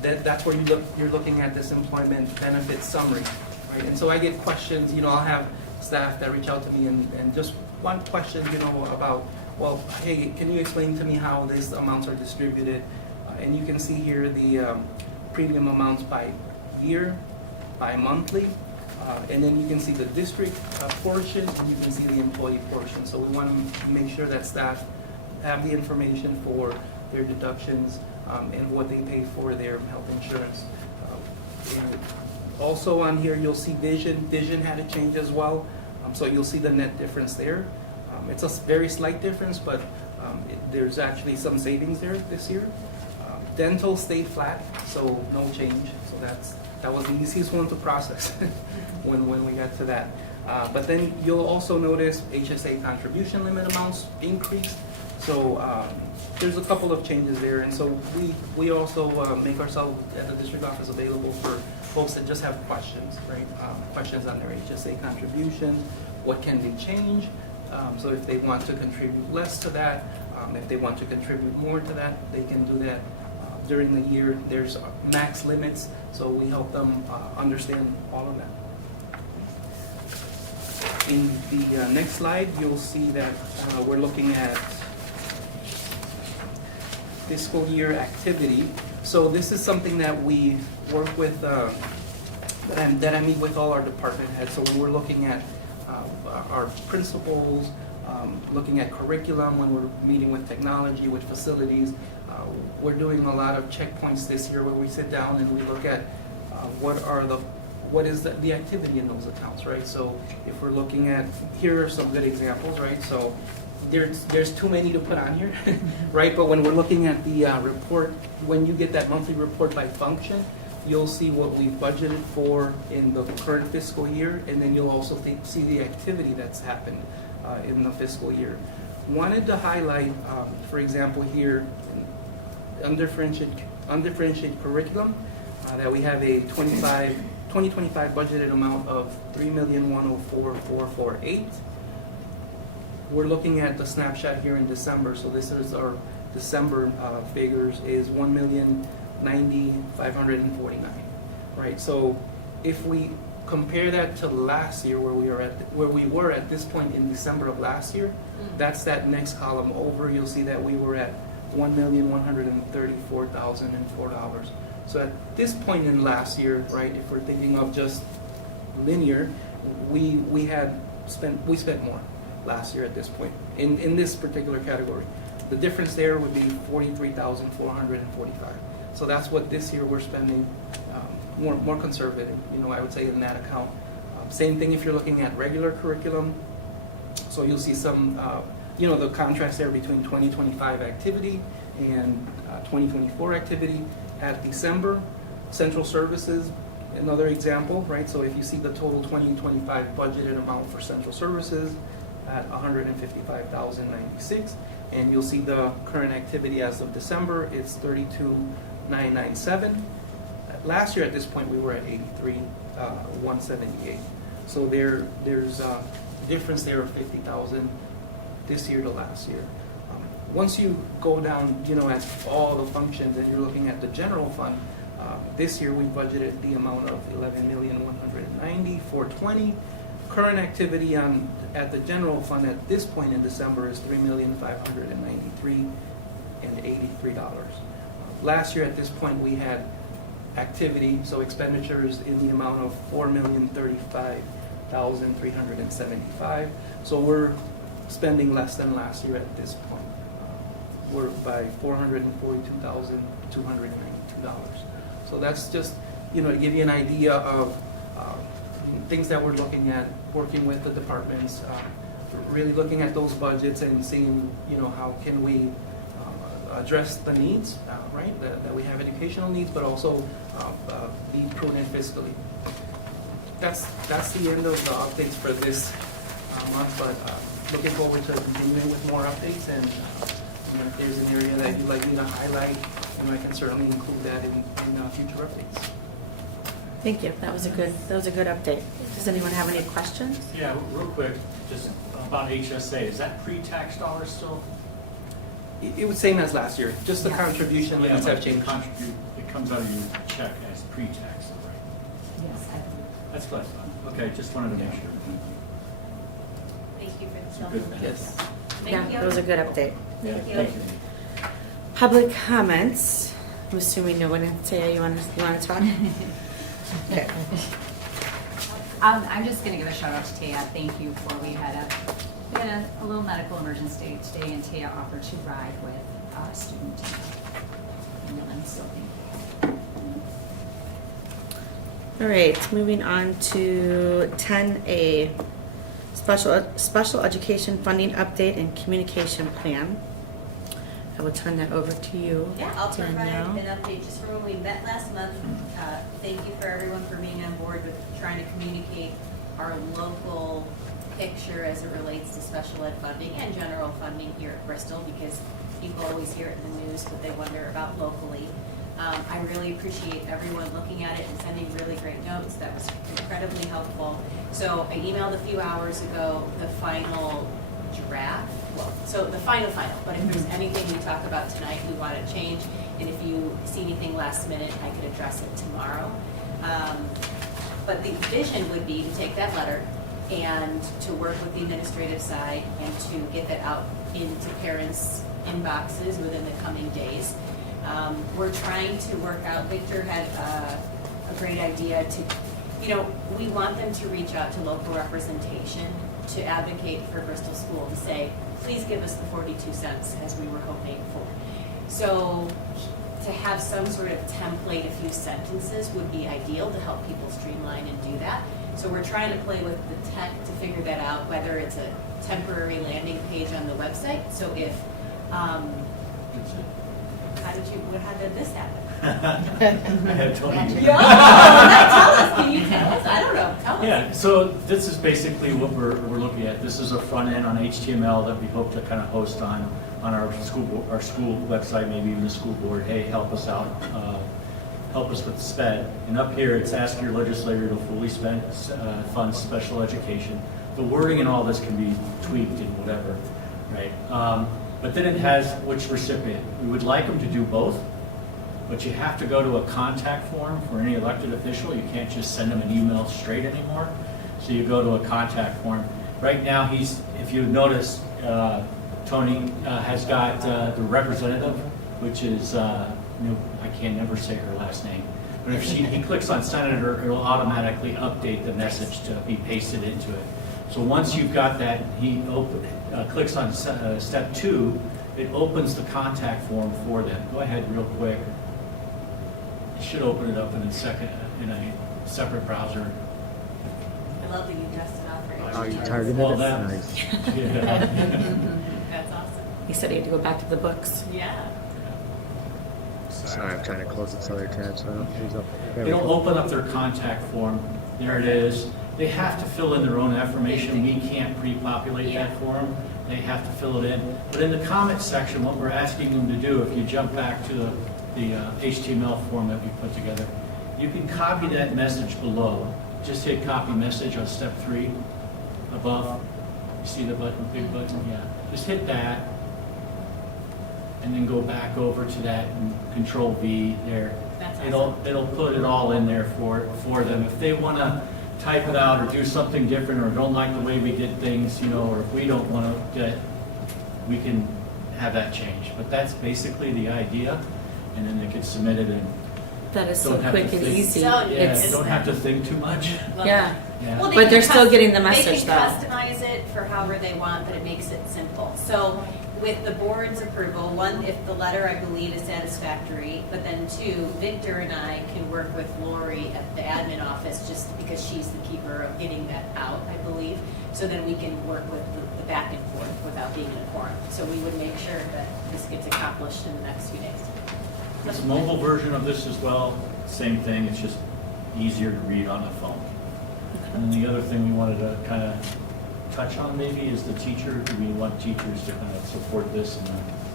that's where you're looking at this employment benefit summary, right? And so I get questions. I'll have staff that reach out to me and just want questions, about, well, hey, can you explain to me how these amounts are distributed? And you can see here the premium amounts by year, by monthly, and then you can see the district portion, and you can see the employee portion. So we want to make sure that staff have the information for their deductions and what they pay for their health insurance. And also on here, you'll see vision. Vision had a change as well. So you'll see the net difference there. It's a very slight difference, but there's actually some savings there this year. Dental stayed flat, so no change. So that was the easiest one to process when we got to that. But then you'll also notice HSA contribution limit amounts increased. So there's a couple of changes there. And so we also make ourselves at the district office available for folks that just have questions, right? Questions on their HSA contribution, what can they change? So if they want to contribute less to that, if they want to contribute more to that, they can do that during the year. There's max limits, so we help them understand all of that. In the next slide, you'll see that we're looking at fiscal year activity. So this is something that we work with, that I meet with all our department heads. So when we're looking at our principals, looking at curriculum, when we're meeting with technology, with facilities, we're doing a lot of checkpoints this year where we sit down and we look at what are the what is the activity in those accounts, right? So if we're looking at, here are some good examples, right? So there's too many to put on here, right? But when we're looking at the report, when you get that monthly report by function, you'll see what we've budgeted for in the current fiscal year, and then you'll also see the activity that's happened in the fiscal year. Wanted to highlight, for example, here, undifferentiated curriculum, that we have a 2025 budgeted amount of $3,104,448. We're looking at the snapshot here in December, so this is our December figures is $1,090,549, right? So if we compare that to last year, where we were at this point in December of last year, that's that next column over. You'll see that we were at $1,134,004. So at this point in last year, right, if we're thinking of just linear, we spent more last year at this point in this particular category. The difference there would be $43,445. So that's what this year we're spending, more conservative, I would say, in that account. Same thing if you're looking at regular curriculum. So you'll see some, the contrast there between 2025 activity and 2024 activity. At December, central services, another example, right? So if you see the total 2025 budgeted amount for central services at $155,096, and you'll see the current activity as of December, it's $32,997. Last year at this point, we were at $83,178. So there's a difference there of $50,000 this year to last year. Once you go down, at all the functions, and you're looking at the general fund, this year we budgeted the amount of $11,190,420. Current activity at the general fund at this point in December is $3,593,083. Last year at this point we had activity, so expenditures in the amount of $4,035,375. So we're spending less than last year at this point. We're by $442,292. So that's just, to give you an idea of things that we're looking at, working with the departments, really looking at those budgets and seeing, how can we address the needs, right? That we have educational needs, but also be prudent fiscally. That's the end of the updates for this month, but looking forward to continuing with more updates, and if there's an area that you'd like me to highlight, I can certainly include that in future updates. Thank you. That was a good update. Does anyone have any questions? Yeah, real quick, just about HSA, is that pre-tax dollars still? It was same as last year, just the contribution limits have changed. It comes out of your check as pre-tax, right? Yes, I believe. That's what I thought. Okay, just wanted to make sure. Thank you for the Good. children. Yes. Yeah, that was a good update. Thank you. Thank you. Public comments. I'm assuming no one, Taya, you want to talk? Okay. I'm just gonna give a shout out to Taya. Thank you we had a little medical emergency today, and Taya offered to ride with a student ambulance, so thank you. All right, moving on to 10A, special education funding update and communication plan. I will turn that over to you, Yeah, I'll provide Danielle. an update just from when we met last month. Thank you for everyone for being on board with trying to communicate our local picture as it relates to special ed funding and general funding here at Bristol, because people always hear it in the news, but they wonder about locally. I really appreciate everyone looking at it and sending really great notes. That was incredibly helpful. So I emailed a few hours ago the final draft. Well, so the final, but if there's anything we talk about tonight we want to change, and if you see anything last minute, I could address it tomorrow. But the vision would be to take that letter and to work with the administrative side and to get that out into parents' inboxes within the coming days. We're trying to work out, Victor had a great idea to, we want them to reach out to local representation to advocate for Bristol School, to say, please give us the 42 cents as we were hoping for. So to have some sort of template, a few sentences would be ideal to help people streamline and we're trying to play with the tech to figure that out, whether it's a temporary landing page on the website. So if, how did this happen? I had told you. Tell us, can you tell us? I don't know, tell us. Yeah, so this is basically what we're looking at. This is a front end on HTML that we hope to kind of host on our school website, maybe even the school board. Hey, help us out, help us with the SPED. And up here, it's ask your legislator to fully fund special education. The wording and all this can be tweaked and whatever, right? But then it has which recipient. We would like them to do both, but you have to go to a contact form for any elected official. You can't just send them an email straight anymore. So you go to a contact form. Right now, if you notice, Tony has got the representative, which is, I can never say her last name. But if he clicks on senator, it'll automatically update the message to be pasted into it. So once you've got that, he clicks on step 2, it opens the contact form for them. Go ahead real quick. It should open it up in a separate browser. I love that you dressed it up right. Oh, you targeted Well, it? that- Nice. Yeah. That's awesome. He said he had to go back to the books. Yeah. Sorry, I'm trying to close this other tab so I don't freeze up. There we It'll go. open up their contact form. There it is. They have to fill in their own information. We can't pre-populate that form. They have to fill it in. But in the comment section, what we're asking them to do, if you jump back to the HTML form that we put together, you can copy that message below. Just hit copy message on step 3 above. You see the button, big button? Yeah. Just hit that. And then go back over to that and control V there. That's awesome. It'll put it all in there for them. If they want to type it out or do something different or don't like the way we did things, or if we don't want to get, we can have that change. But that's basically the idea, and then they can submit it and That is so Don't have to quick and think. easy. So, yeah, It's, you don't have to think too much. Love yeah. Yeah. Well, they But can they're still getting the They message, can though. customize it for however they want, but it makes it simple. So with the board's approval, 1, if the letter, I believe, is satisfactory, but then 2, Victor and I can work with Lori at the admin office just because she's the keeper of getting that out, I believe. So then we can work with the back and forth without being in a quorum. So we would make sure that this gets accomplished in the next few days. There's a mobile version of this as well. Same thing, it's just easier to read on a phone. And then the other thing we wanted to kind of touch on maybe is the teacher. Do we want teachers to kind of support this? And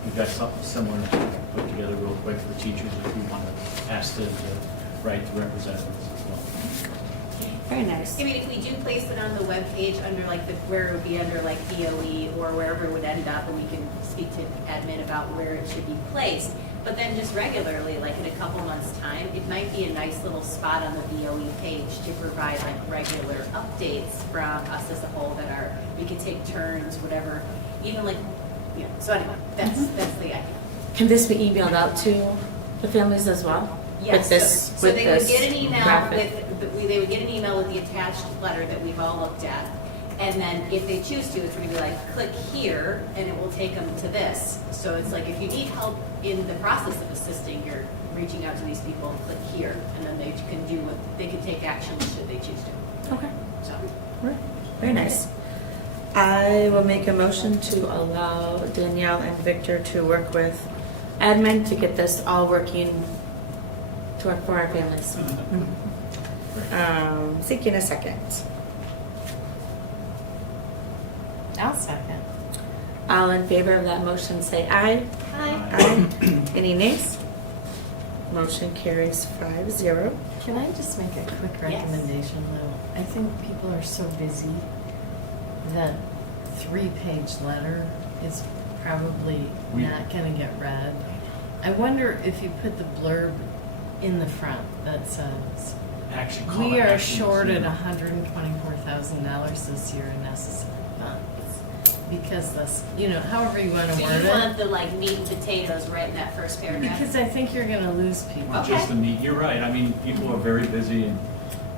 we've got something similar to put together real quick for teachers if we want to ask them to write to representatives as well. Very nice. I mean, if we do place it on the webpage under where it would be under BOE or wherever it would end up, and we can speak to admin about where it should be placed. But then just regularly, like in a couple months' time, it might be a nice little spot on the BOE page to provide regular updates from us as a whole we could take turns, whatever, even so anyway, that's the idea. Can this be emailed out to the families as well? Yes, With this, so with they this would get an email graphic? they would get an email with the attached letter that we've all looked at. And then if they choose to, it's going to be click here, and it will take them to this. So it's if you need help in the process of assisting, you're reaching out to these people, click here, and then they can take action should they choose to. Okay. So, Right. Very nice. I will make a motion to allow Danielle and Victor to work with admin to get this all working for our families. Seeking a second. I'll second. All in favor of that motion say aye. hi. Aye. Any nays? Motion carries 5-0. Can I just make a quick Yes. recommendation, though? I think people are so busy that 3-page letter is probably not going to get read. I wonder if you put the blurb in the front that says, Action call. we are action, shorted yeah. $124,000 this year in necessary funds. Because that's, however you want to So word you it. want the meat and potatoes right in that first paragraph? Because I think you're going to lose people. Okay. Just the meat. You're right. I mean, people are very busy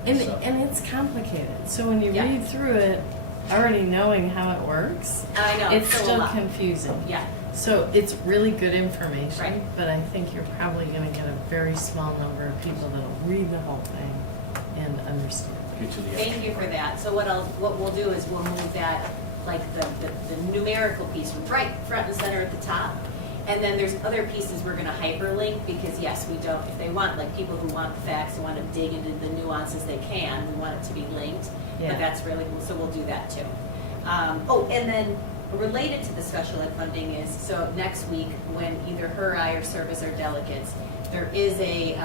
And, stuff. and it's complicated. So when you Yeah. read through it, already knowing how it works, I know, it's still a still lot. confusing. Yeah, So it's really good information, Right. but I think you're probably going to get a very small number of people that'll read the whole thing and understand. get you the. Thank you for that. So what we'll do is we'll move that, like the numerical piece right front and center at the top. And then there's other pieces we're gonna hyperlink because yes, we don't, if they want, like people who want the facts and want to dig into the nuances, they can. We want it to be linked, Yeah. but that's really cool, so we'll do that too. And then related to the special ed funding is, so next week, when either her or I or serve as our delegates, there is a,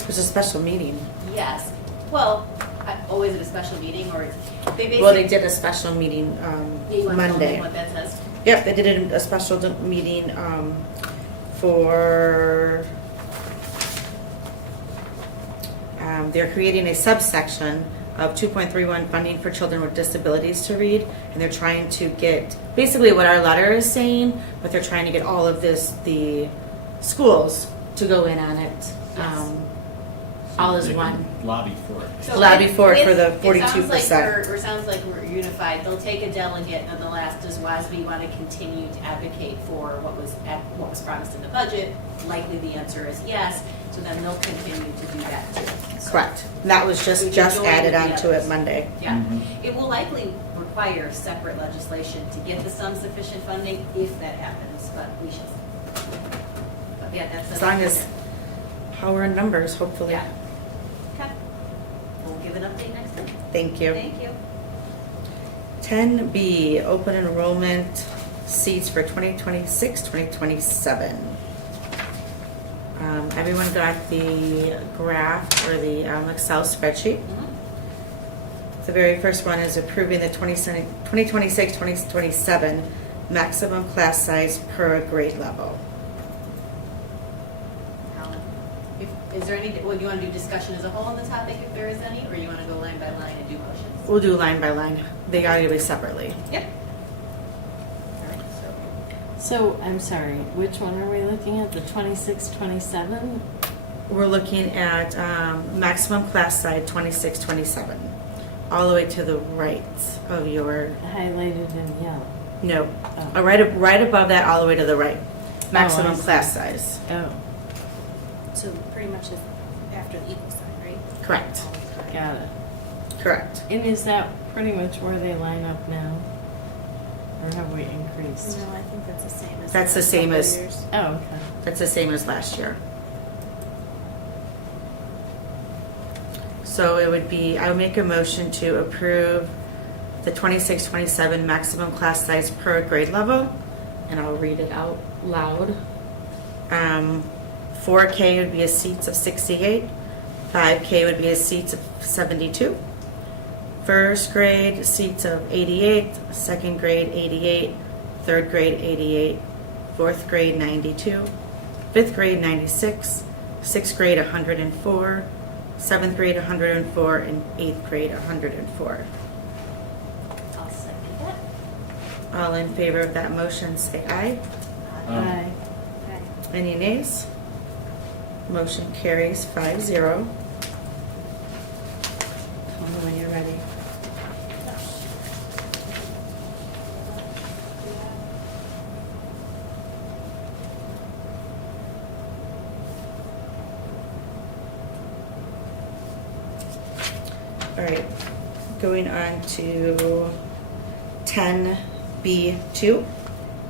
There's a special meeting. yes, well, always at a special meeting or they basically. Well, they did a special meeting, Yeah, you want to tell me Monday. what that says? Yep, they did a special meeting, for, they're creating a subsection of 2.31 funding for children with disabilities to read, and they're trying to get, basically what our letter is saying, but they're trying to get all of the schools to go in on it. Yes. All as They can one. Lobby for it. So Lobby for it for the it sounds like 42%. we're sounds like we're unified. They'll take a delegate nonetheless. Does WASB want to continue to advocate for what was promised in the budget? Likely the answer is yes. So then they'll continue to do that too. So, Correct. That was We just can join added with the onto it others. Monday. Yeah, Mhm. it will likely require separate legislation to get the some sufficient funding if that happens, but we shall see. But yeah, that's As long as power and numbers, hopefully. yeah. Okay. We'll give an update next time. Thank you. Thank you. 10B, open enrollment seats for 2026, 2027. Everyone got the graph or the Excel spreadsheet. The very first one is approving the 2026, 2027 maximum class size per grade level. Is there any, well, do you want to do discussion as a whole on the topic if there is any, or you want to go line by line and do motions? We'll do line by line. They are to be separately. Yep. All right, So, I'm sorry, which one are we looking at? The 26, 27? We're looking at maximum class size 26, 27, all the way to the right of your, Highlighted in yellow. no, Oh. right above that, all the way to the right. I Maximum see. class size. Oh, So pretty much is after the equal sign, right? Correct. got it. Correct. And is that pretty much where they line up now? Or have we increased? No, I think that's the same as. That's the same as- Oh, okay. That's the same as last year. So it would be, I would make a motion to approve the 26, 27 maximum class size per grade level, and I'll read it out loud. 4K would be a seats of 68, 5K would be a seats of 72, first grade seats of 88, second grade 88, third grade 88, fourth grade 92, fifth grade 96, sixth grade 104, seventh grade 104, and eighth grade 104. I'll second that. All in favor of that motion, say aye. Aye. Okay. Any nays? Motion carries 5-0. Tell me when you're ready. All right, going on to 10B2,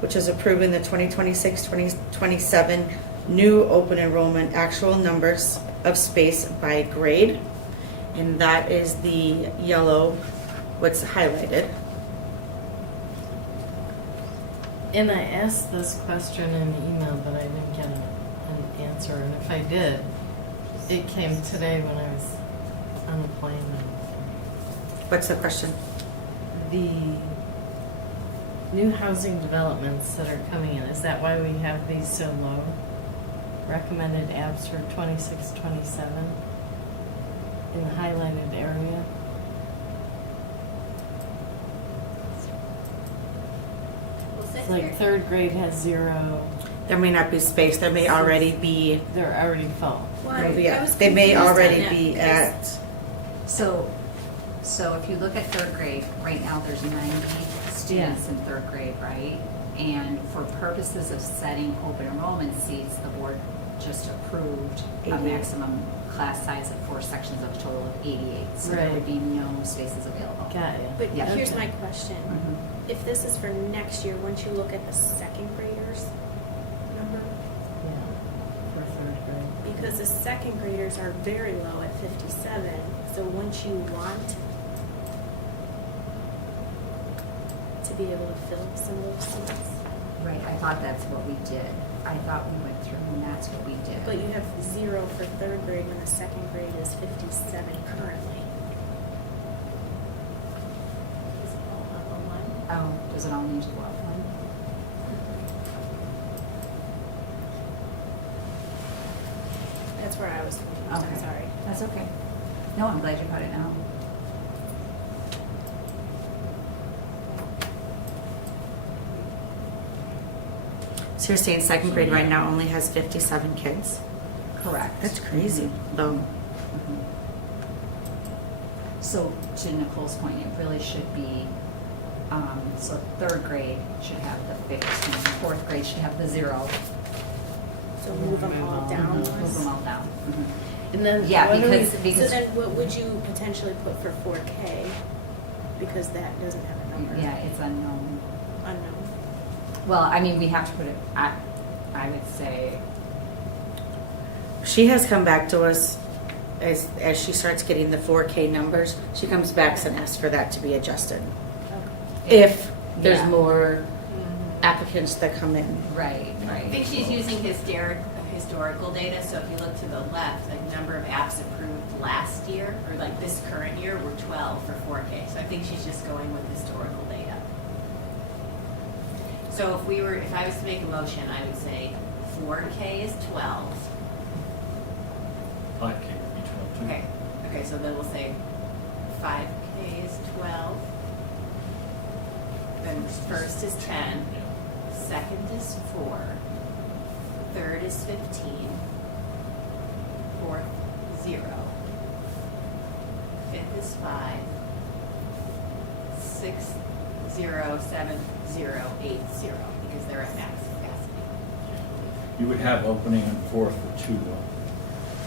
which is approving the 2026-2027 new open enrollment actual numbers of space by grade. And that is the yellow, what's highlighted. And I asked this question in the email, but I didn't get an answer. And if I did, it came today when I was on the plane. What's the question? The new housing developments that are coming in, is that why we have these so low? Recommended abs for 26, 27 in the highlighted area? Well, It's like third grade has 0, There may not be space, there may already be, they're already full. yeah, they may already be at, So if you look at third grade, right now there's 90 students in third grade, right? And for purposes of setting open enrollment seats, the board just approved a 88. maximum class size of 4 sections of a total of 88. So there Right. would be no spaces available. Got you. But Yeah. here's Okay. my question. Mhm. If this is for next year, once you look at the second graders number, Yeah, for third grade. because the second graders are very low at 57, so once you want to be able to fill some of those seats, Right, I thought that's what we did. I thought we went through and that's what we did. but you have 0 for third grade when the second grade is 57 currently. Is it all up on one? Oh, does it all need to go up one? That's where I was confused, I'm Okay. sorry. That's okay. No, I'm glad you got it now. So you're saying second grade right now only has 57 kids? Correct. That's crazy. Oh, So to Nicole's point, it really should be, so third grade should have the 15, fourth grade should have the 0. So move them all down. Move them all down. And then Yeah, what do we- So because, then what would you potentially put for 4K? Because that doesn't have a number. yeah, it's unknown. Unknown. Well, I mean, we have to put it, I would say, she has come back to us as she starts getting the 4K numbers. She comes back and asks for that to be adjusted. Okay. If there's Yeah. more applicants that come in. right, I right. think she's using historical data, so if you look to the left, like number of apps approved last year, or like this current year, were 12 for 4K. So I think she's just going with historical data. So if I was to make a motion, I would say 4K is 12. 5K would be 12 too. Okay, so then we'll say 5K is 12. Then first is 10. Yeah. Second is 4. Third is 15. Fourth, 0. Fifth is 5. Sixth, 0. Seventh, 0. Eighth, 0. Because they're at max capacity. You would have opening in fourth for 2 though,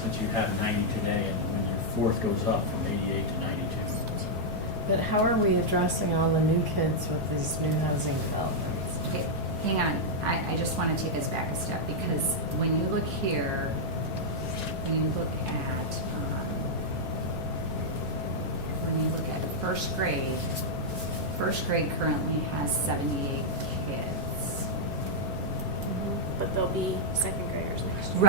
since you have 90 today, and when your fourth goes up from 88 to 92. But how are we addressing all the new kids with these new housing developments? Okay, hang on. I just want to take us back a step because when you look here, when you look at first grade currently has 78 kids. But they'll be second graders next year.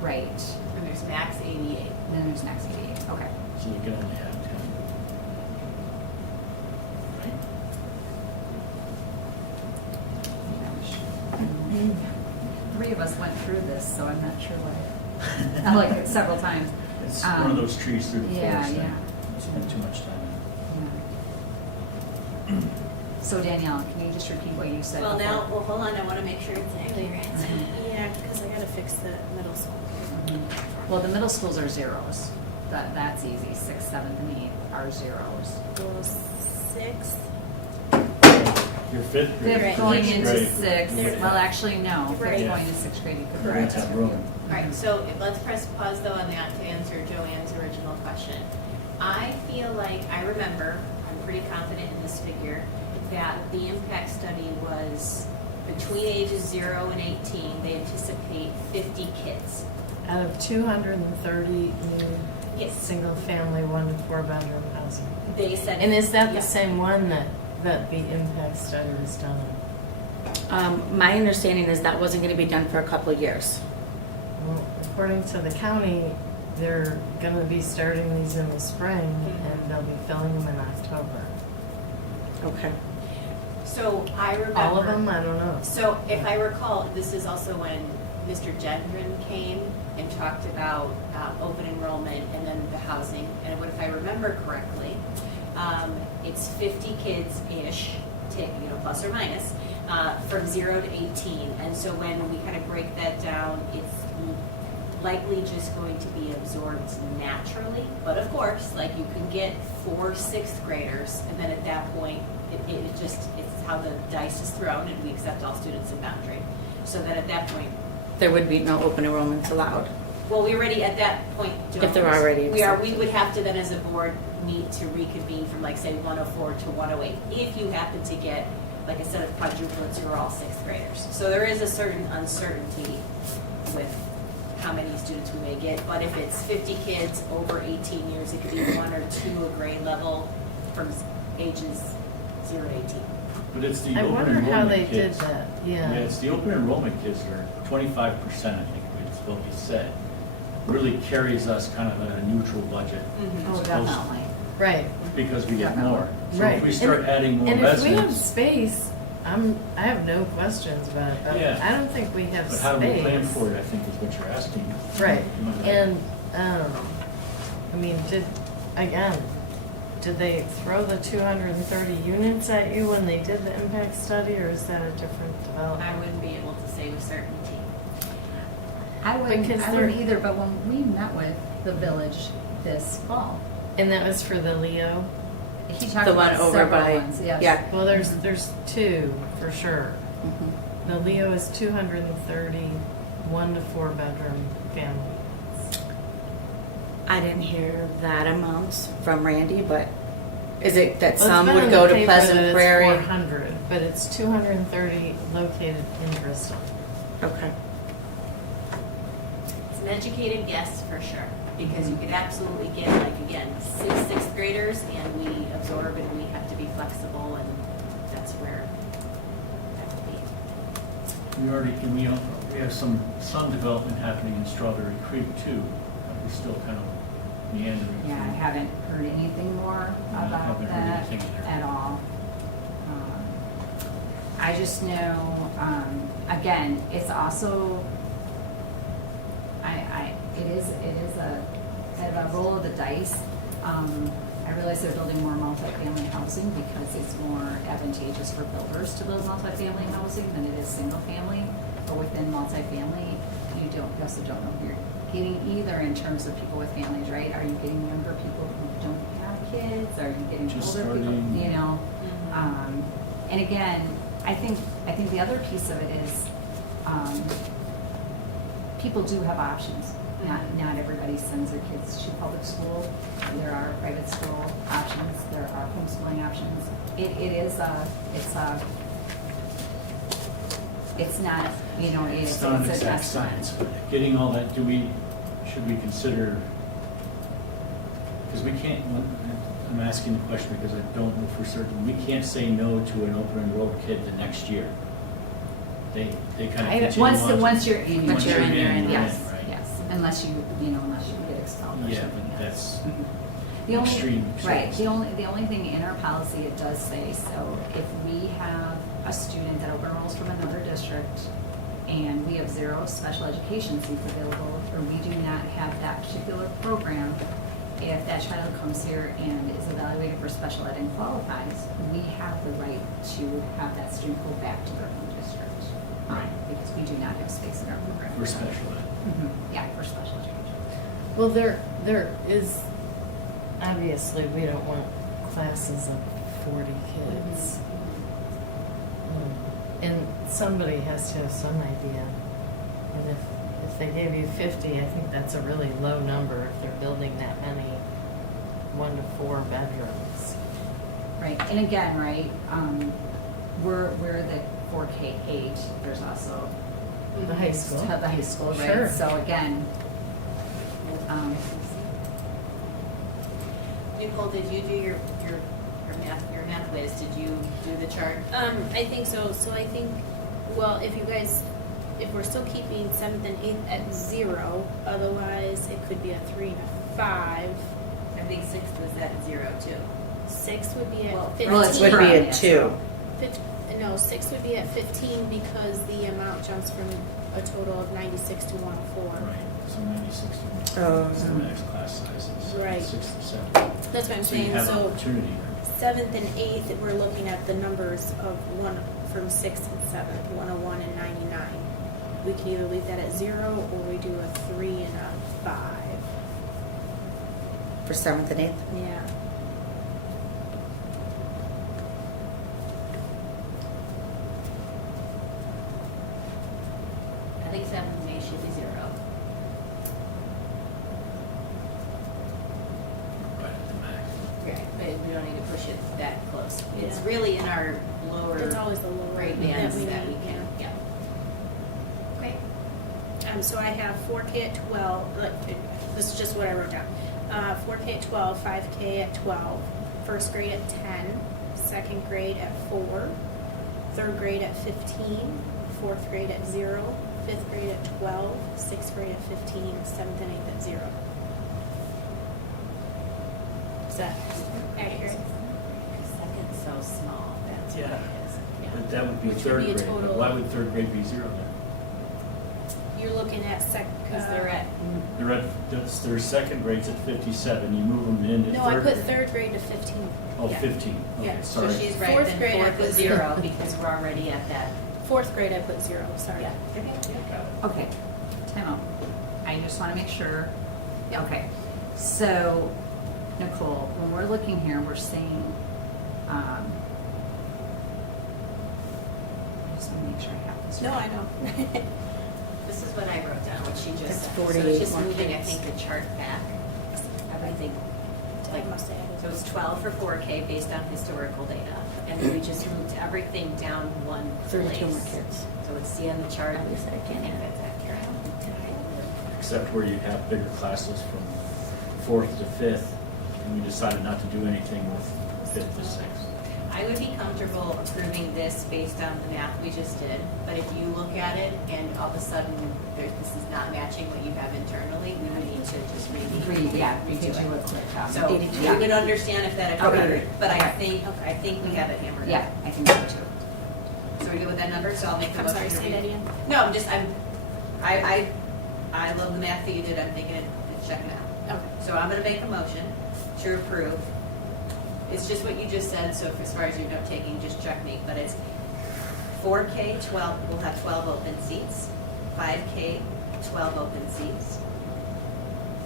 Right. And there's max 88. Then there's next 88. Okay. So you can only have 10. Right? Three of us went through this, so I'm not sure what. I like it several times. It's one of those trees through the Yeah, forest. yeah. Spend too much time in. Yeah. So Danielle, can you just repeat what you said? Well, before? now, well, hold on, I want to make sure it's accurate. Yeah, because I gotta fix the middle school. Well, the middle schools are zeros. That's easy. 6th, 7th, and 8th are zeros. Well, 6th, Your fifth grade. Fifth Right. going sixth into grade. 6th. Well, actually, no. Fifth Right. going to 6th grade. You could You're put gonna it have to- room. All right, so let's press pause though on that to answer Joanne's original question. I feel like, I remember, I'm pretty confident in this figure, that the impact study was between ages 0 and 18, they anticipate 50 kids. Out of 230 new Yes. single-family 1 to 4 bedroom housing. They said. And is that Yeah. the same one that the impact study was done on? My understanding is that wasn't going to be done for a couple of years. Well, according to the county, they're gonna be starting these in the spring and they'll be filling them in October. Okay. So I remember. All of them? I don't know. So if I recall, this is also when Mr. Gendron came and talked about open enrollment and then the housing. And what if I remember correctly, it's 50 kids-ish, plus or minus, from 0 to 18. And so when we kind of break that down, it's likely just going to be absorbed naturally. But of course, like you can get 4 6th graders, and then at that point, it's how the dice is thrown, and we accept all students in boundary. So that at that point, There would be no open enrollments allowed. Well, we already, at that point, If they're already we would have to then as a board need to reconvene from like, say, 104 to 108. If you happen to get, like a set of quadruplets who are all sixth graders. So there is a certain uncertainty with how many students we may get. But if it's 50 kids over 18 years, it could be 1 or 2 a grade level from ages 0 to 18. But it's the I open wonder how they enrollment did kids. that, Yeah, yeah. it's the open enrollment kids that are 25%, I think is what we said, really carries us kind of at a neutral budget. Oh, as opposed- definitely. Right, Because we get more. So Right. if we start adding more and if we have residents, space, I have no questions about it, but Yeah. I don't think we have but space. how do we plan for it, I think is what you're asking. Right, You might not- and, I mean, did they throw the 230 units at you when they did the impact study, or is that a different I development? wouldn't be able to say with certainty. I wouldn't Because either, but when we met with the village this fall, And that was for the Leo? he talked The one about over several by, ones, yes. yeah. Well, there's two, for sure. Mhm. The Leo is 230 1 to 4 bedroom families. I didn't hear that amount from Randy, but is it that Well, some it's been would in go the to paper Pleasant that it's Prairie? 400, but it's 230 located in Bristol. Okay. It's an educated guess for sure, because you could absolutely get, like, again, sixth graders, and we absorb and we have to be flexible, and that's where that would be. We have some development happening in Strawberry Creek too. We're still kind of meandering. Yeah, I haven't heard anything more I about haven't heard that anything either. at all. I just know, again, it's also, it is a kind of a roll of the dice. I realize they're building more multifamily housing because it's more advantageous for builders to build multifamily housing than it is single family. But within multifamily, you also don't know who you're getting either in terms of people with families, right? Are you getting younger people who don't have kids? Are you getting Just older people, starting. you know? And again, I think the other piece of it is, people do have options. Not everybody sends their kids to public school. There are private school options. There are homeschooling options. It's not, you know, It's not an a exact test. science, but getting all that, should we consider, because we can't, I'm asking the question because I don't know for certain, we can't say no to an open enrolled kid the next year. They kind of continue on. Once you're in, Once you're in, you're in, yes, right? yes, unless you get expelled or Yeah, something. but that's The only- extreme. Right, the only thing in our policy, it does say, so if we have a student that open enrolls from another district and we have 0 special education seats available, or we do not have that particular program, if that child comes here and is evaluated for special ed and qualifies, we have the right to have that student go back to their home district. Right. Because we do not have space in our program. For special ed. Mhm, yeah, for special education. Well, there is, obviously, we don't want classes of 40 kids. And somebody has to have some idea. And if they gave you 50, I think that's a really low number if they're building that many 1 to 4 bedrooms. Right, and again, right, we're the 4K8, there's also The high school. the high school, Sure. right? So again, Nicole, did you do your math whiz? Did you do the chart? I think so. So I think, well, if we're still keeping 7th and 8th at 0, otherwise it could be a 3 and a 5. I think 6th was at 0 too. 6 would be at Well, 15. Well, it would be Yeah, a 2. No, 6 would be at 15 because the amount jumps from a total of 96 to 104. Right, so 96 Oh. is the max class sizes. Right. 6th to 7th. That's what I'm So you saying. have So opportunity. 7th and 8th, we're looking at the numbers of one from 6th and 7th, 101 and 99. We can either leave that at 0 or we do a 3 and a 5. For 7th and 8th? Yeah. I think 7th and officially zero. Right at the max. Okay, but we don't need to push it that close. It's Yeah. really in our lower It's always the lower grade that bands we that we need, can, yeah. Okay. So I have 4K at 12, this is just what I wrote down. 4K at 12, 5K at 12, first grade at 10, second grade at 4, third grade at 15, fourth grade at 0, fifth grade at 12, sixth grade at 15, seventh and eighth at 0. Is that accurate? Second's so small, that's what Yeah. it is. Yeah. But that would be Which would third be a grade, but total- why would third grade be zero then? You're looking at Because they're at, They're at, that's their second grade's at 57, you move them into No, I third put grade. third grade to 15. Oh, yeah. 15, okay, Yeah. so sorry. she's right, Fourth then grade I fourth put was 0 because we're already at that, Fourth grade I put 0, sorry. yeah. Got it. Okay, time out. I just want to make sure. Yep. Okay, so Nicole, when we're looking here, we're saying, I just want to make sure I have this No, right. I know. This is what I wrote down, what she just That's said. So 48 it's just more moving, I kids. think, the chart back. I think, I must have added. so it's 12 for 4K based on historical data. And then we just moved everything down one place. 32 more kids. So it's see on the chart. At least I I can think add. that's accurate. Except where you have bigger classes from fourth to fifth, and we decided not to do anything with fifth to sixth. I would be comfortable approving this based on the math we just did, but if you look at it and all of a sudden this is not matching what you have internally, we would need to just We could redo do a it. quick, So we yeah. would understand if that Okay. occurred, but I Okay. think we have it hammered. Yeah, I think so too. So we good with that number, so I'll make the I'm motion. sorry, to say that again. No, I love the math that you did, I'm thinking it's checking out. Okay. So I'm gonna make a motion to approve. It's just what you just said, so as far as your note taking, just check me, but it's 4K, 12, we'll have 12 open seats. 5K, 12 open seats.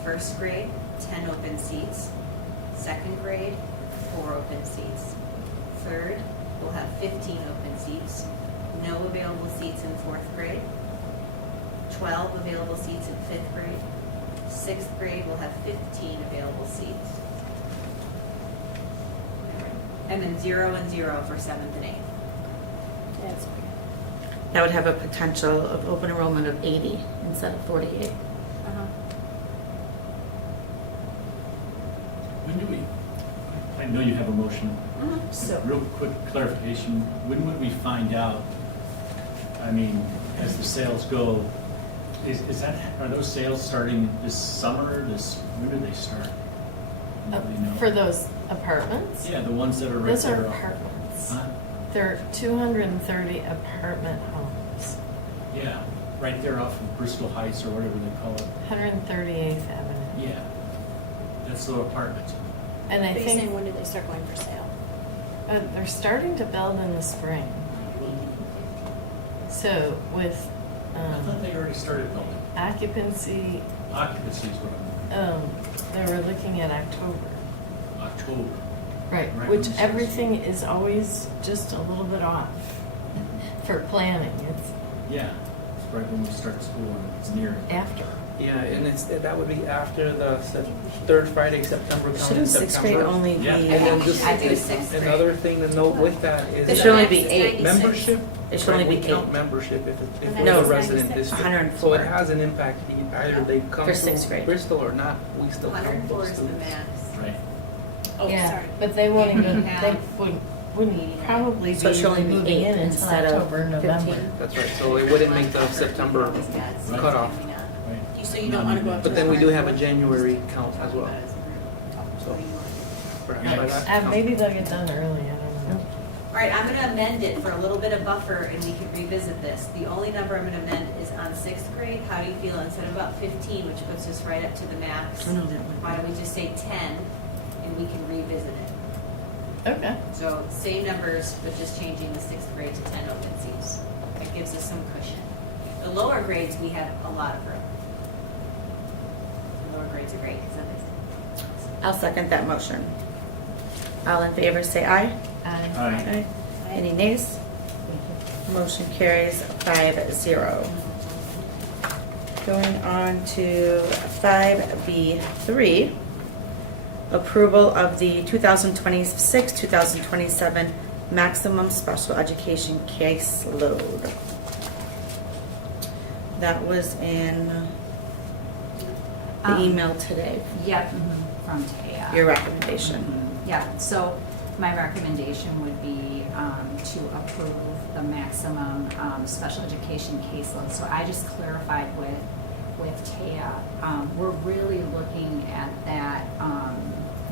First grade, 10 open seats. Second grade, 4 open seats. Third, we'll have 15 open seats. No available seats in fourth grade. 12 available seats in fifth grade. Sixth grade, we'll have 15 available seats. And then 0 and 0 for seventh and eighth. That's That would have a potential of open enrollment of 80 instead of 48. uh-huh. When do we, I know you have a motion. So- Real quick clarification, when would we find out, I mean, as the sales go, are those sales starting this summer, when do they start? Nobody knows. For those apartments? Yeah, the ones that are right Those are there. apartments. Huh? They're 230 apartment homes, Yeah, right there off of Bristol Heights or whatever they call it. 138th Avenue. Yeah, that's the apartments. And I But you're saying think when do they start going for sale? they're starting to build in the spring. So with I thought they already started building. occupancy, Occupancy is what I'm, they were looking at October. October. Right, Right, which when it everything is always just a little bit off for planning. It's Yeah, it's right when we start school and it's near. after. Yeah, and that would be after the third Friday, September, count in Shouldn't sixth grade September. only be? Yeah. I And then think we just should do sixth grade. another thing to note with that is It should only be Max is 8. 96. membership. It should only right, be we count 8. membership if And it's No, a resident 96. district. 104. So it has an impact, either they come For sixth to grade. Bristol or not, we still count 104 those is the students. max. Right. Oh, Yeah, sorry. but they won't And we even, have they wouldn't probably So it be should only be moving 8 in until instead of October, November. 15. That's right, so it wouldn't make the September Right. cutoff. Right. So you don't want to go up to. But then we do have a 104? January count as well. So perhaps by that count. Maybe they'll get done early, I don't know. All right, I'm gonna amend it for a little bit of buffer and we can revisit this. The only number I'm gonna amend is on sixth grade. How do you feel? Instead of about 15, which puts us right up to the max, I know that one. why don't we just say 10 and we can revisit it? Okay. So same numbers, but just changing the sixth grade to 10 open seats. That gives us some cushion. The lower grades, we have a lot of room. The lower grades are great because then it's. I'll second that motion. All in favor, say aye. Aye. Any nays? Motion carries 5-0. Going on to 5B3, approval of the 2026-2027 maximum special education caseload. That was in the email today, Yep, from Taya. your recommendation. Yeah, so my recommendation would be to approve the maximum special education caseload. So I just clarified with Taya, we're really looking at that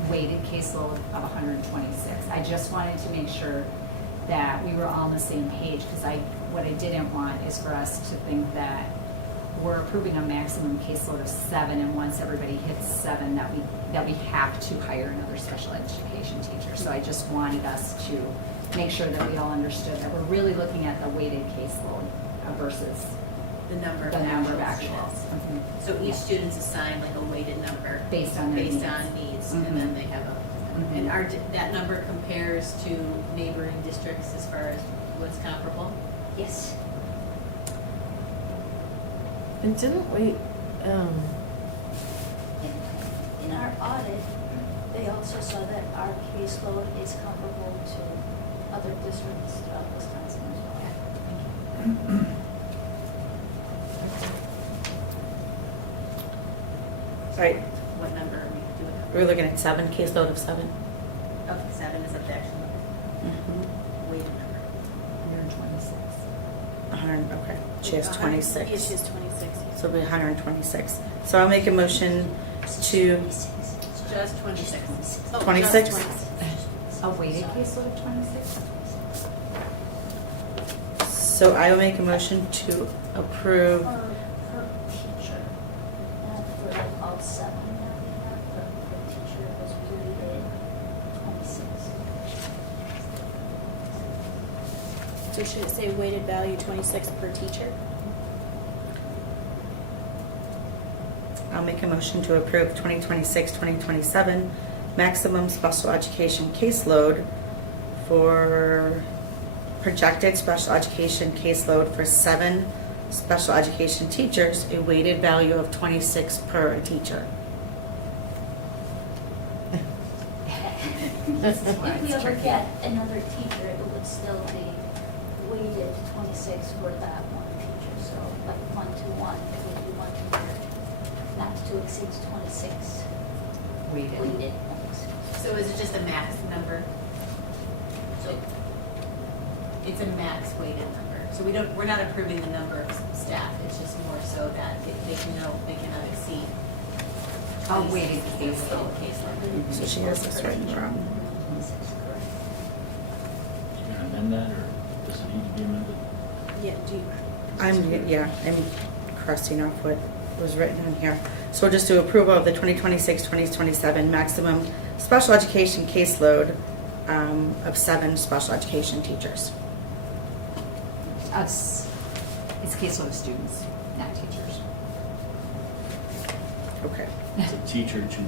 weighted caseload of 126. I just wanted to make sure that we were all on the same page, because what I didn't want is for us to think that we're approving a maximum caseload of 7, and once everybody hits 7, that we have to hire another special education teacher. So I just wanted us to make sure that we all understood that we're really looking at the weighted caseload versus The number the number of actuals, actuals. yes. Mhm. So each student's assigned like a weighted number Based on their based needs. on needs, Mhm. and then they have a, Mhm. and that number compares to neighboring districts as far as what's comparable? Yes. And didn't we, In our audit, they also saw that our caseload is comparable to other districts throughout Wisconsin as well. All right, What number are we doing? we're looking at 7, caseload of 7. Okay, 7 is the actual number, weighted number. 126. 100, okay, she has 26. Yes, she has 26. So it'll be 126. So I'll make a motion to, Just 26. Oh, 26? just 26. A weighted caseload of 26? so I will make a motion to approve, Per teacher, not for all 7 that we have, but per teacher was weighted 26. So should it say weighted value 26 per teacher? I'll make a motion to approve 2026-2027 maximum special education caseload for projected special education caseload for 7 special education teachers, a weighted value of 26 per teacher. If we ever get another teacher, it would still be weighted 26 for that one teacher. So like 1-to-1, it would be 1 teacher, not to exceed 26 Weighted. weighted. So is it just a max number? So it's a max weighted number. So we're not approving the number of staff. It's just more so that they can know they cannot exceed. A weighted 26 caseload. caseload. So she has this written wrong. 26, correct. You gonna amend that, or does it need to be amended? Yeah, do you? I'm crossing off what was written in here. So we'll just do approval of the 2026-2027 maximum special education caseload of 7 special education teachers. It's caseload of students, not teachers. Okay, It's a teacher to,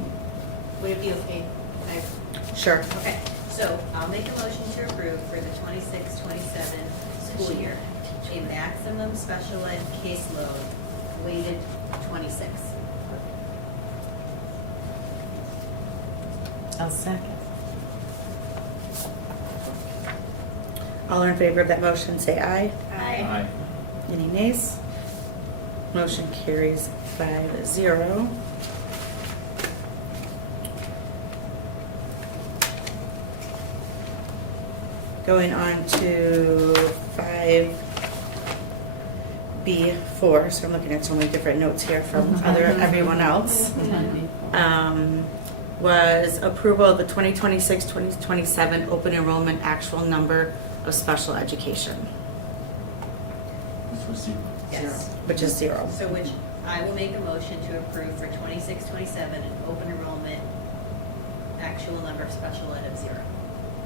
Would it be okay? Can sure. okay, so I'll make a motion to approve for the 26-27 school year, a maximum special ed caseload weighted 26. I'll second. All in favor of that motion, say aye. aye. Any nays? Motion carries 5-0. Going on to 5B4, so I'm looking at so many different notes here from everyone else. Was approval of the 2026-2027 open enrollment actual number of special education, This was zero. Yes. which is 0. So which I will make a motion to approve for 26-27 an open enrollment actual number of special ed of 0.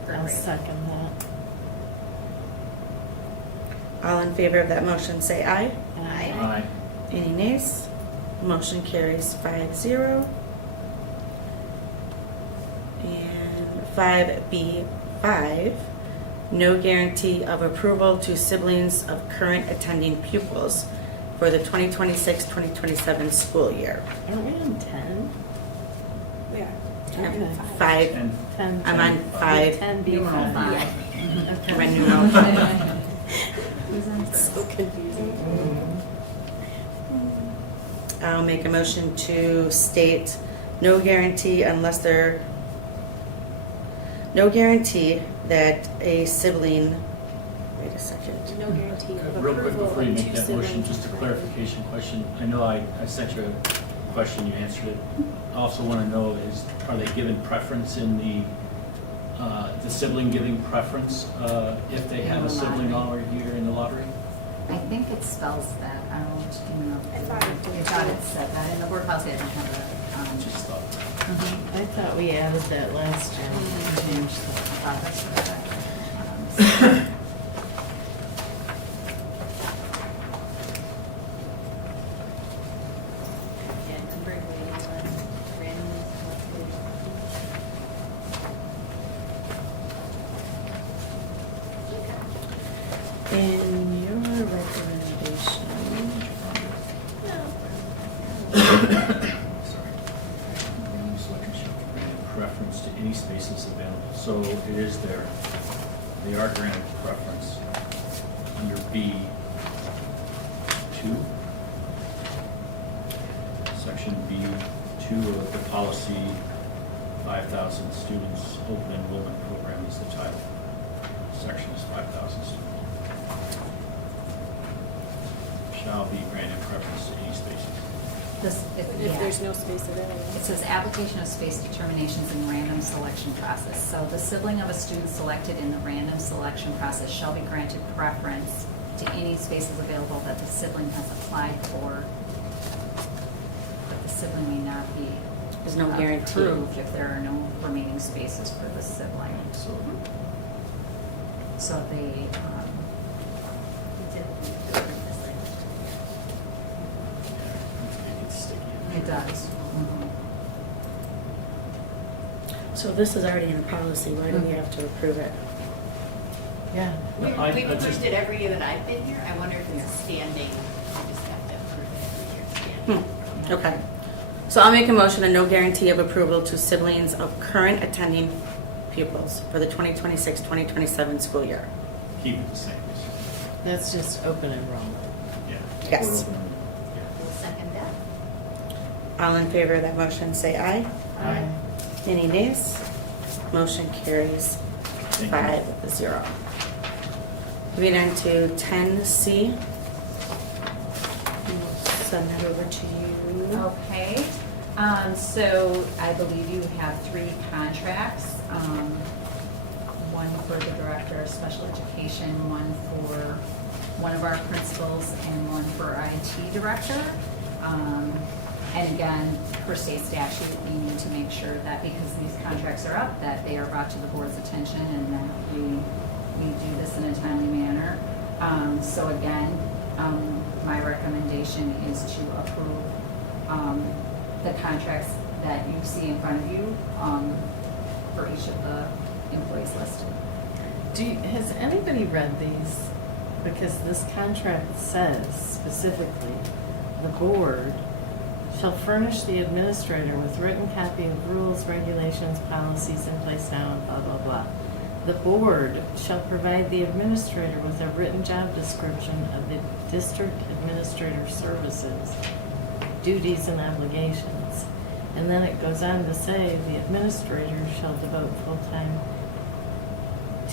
per I'll grade. second that. All in favor of that motion, say aye. Aye. Aye. Any nays? Motion carries 5-0. And 5B5, no guarantee of approval to siblings of current attending pupils for the 2026-2027 school year. Aren't we on 10? We are. Okay. 5, 10. I'm on 5, 10 B Numeral 5. five. Okay. my numeral 5. So confusing. I'll make a motion to state no guarantee that a sibling, wait a second. No guarantee of Real quick approval before you of make two that motion, siblings. just a clarification question. I know I sent you a question, you answered it. I also want to know are they given preference in the sibling giving preference if they have a sibling already here in the lottery? I think it spells that out, you know. I thought it did. I thought it said that in the board policy, I don't have Just thought. I thought we added that last year. Changed the- that's what I And number randomly selected. In your recommendation, Sorry. Random selection shall be granted preference to any spaces available. So it is there. They are granted preference under B2. Section B2 of the policy 5,000 students open enrollment program is the title. Section is 5,000 students. Shall be granted preference to any spaces. This, If there's no space available. It says application of space determinations in random selection process. So the sibling of a student selected in the random selection process shall be granted preference to any spaces available that the sibling has applied for. But the sibling may not be there's no guarantee. approved if there are no remaining spaces for the sibling. So So they, it's sticky. it does. So this is already in the policy, why do we have to approve it? Yeah. We've I approved just- it every year that I've been here. I wonder if it's a standing, we just have to approve it every year standing. Okay. So I'll make a motion and no guarantee of approval to siblings of current attending pupils for the 2026-2027 school year. Keep it the same. That's just open enrollment. Yeah. Yes. We'll second that. All in favor of that motion, say aye. Aye. Any nays? Motion carries Thank you. 5-0. Moving on to 10C. Send that over to you. Okay, so I believe you have 3 contracts. One for the director of special education, one for one of our principals, and one for our IT director. And again, per state statute, we need to make sure that because these contracts are up, that they are brought to the board's attention and that we do this in a timely manner. So again, my recommendation is to approve the contracts that you see in front of you for each of the employees listed. Has anybody read these? Because this contract says specifically, the board shall furnish the administrator with written copy of rules, regulations, policies in place now, and blah, blah, blah. The board shall provide the administrator with a written job description of the district administrator services, duties and obligations. And then it goes on to say, the administrator shall devote full time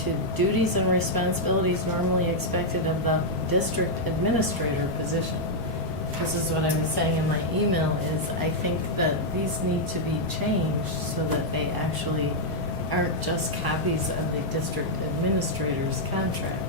to duties and responsibilities normally expected of the district administrator position. This is what I was saying in my email, is I think that these need to be changed so that they actually aren't just copies of the district administrator's contract.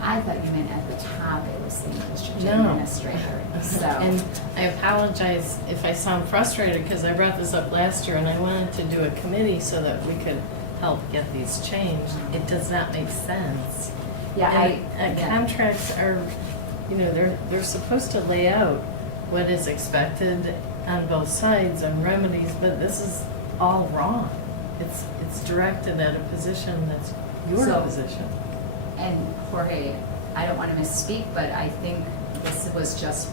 I thought you meant at the top it was the district No. administrator, so. And I apologize if I sound frustrated, because I brought this up last year and I wanted to do a committee so that we could help get these changed. It does not make sense. Yeah, And yeah. contracts are, you know, they're supposed to lay out what is expected on both sides and remedies, but this is all wrong. It's directed at a position that's your So- position. And Jorge, I don't want to misspeak, but I think this was just,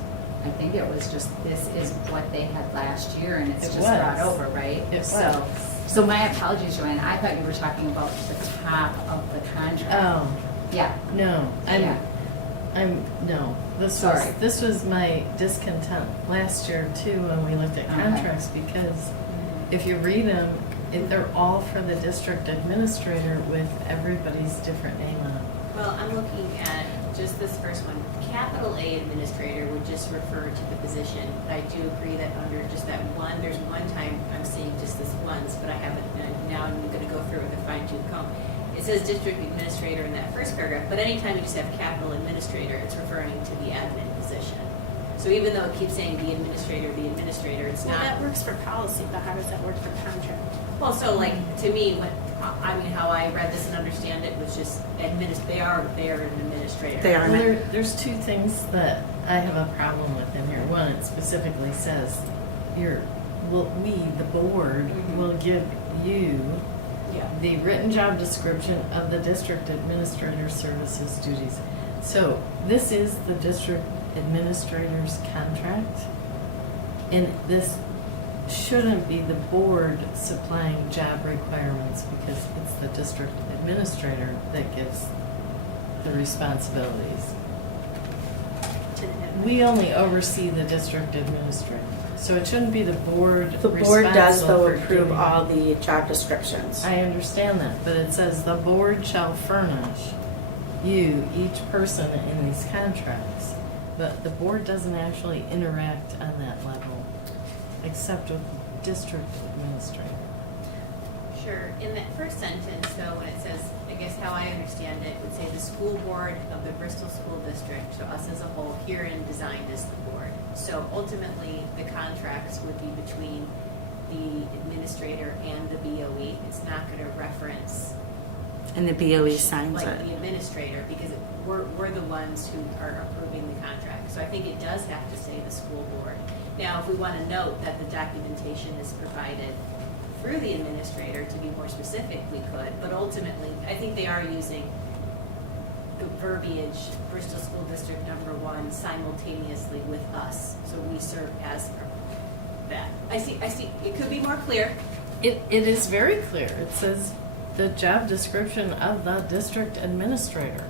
this is what they had last year, and it's It just brought was. over, right? It So, was. so my apologies, Joanne, I thought you were talking about the top of the contract. Oh, Yeah, no, yeah, no, Sorry. this was my discontent last year too, when we looked at Okay. contracts, because if you read them, they're all for the district administrator with everybody's different name on it. Well, I'm looking at just this first one. Capital A administrator would just refer to the position. I do agree that under just that one, there's one time I'm seeing just this once, but I haven't, now I'm gonna go through it with a fine tooth comb. It says district administrator in that first paragraph, but anytime you just have capital administrator, it's referring to the admin position. So even though it keeps saying the administrator, it's Well, that not. works for policy, but how does that work for contract? Well, so like, to me, how I read this and understand it was just they are an administrator. They are. Well, there's two things that I have a problem with in here. One, it specifically says, we, the board, Mhm. will give you Yeah. the written job description of the district administrator services duties. So this is the district administrator's contract, and this shouldn't be the board supplying job requirements, because it's the district administrator that gives the responsibilities. To the admin. We only oversee the district administrator, so it shouldn't be the board The board does responsible though for approve doing- all the job descriptions. I understand that, but it says the board shall furnish you, each person in these contracts. But the board doesn't actually interact on that level, except with district administrator. Sure. In that first sentence, though, when it says, I guess how I understand it, would say the school board of the Bristol School District, so us as a whole, herein designed as the board. So ultimately, the contracts would be between the administrator and the BOE. It's not going to reference And the BOE signs like it. the administrator, because we're the ones who are approving the contract. So I think it does have to say the school board. Now, if we want to note that the documentation is provided through the administrator, to be more specific, we could, but ultimately, I think they are using the verbiage, Bristol School District number 1 simultaneously with us, so we serve as that. I see, it could be more clear. It is very clear. It says the job description of the district administrator.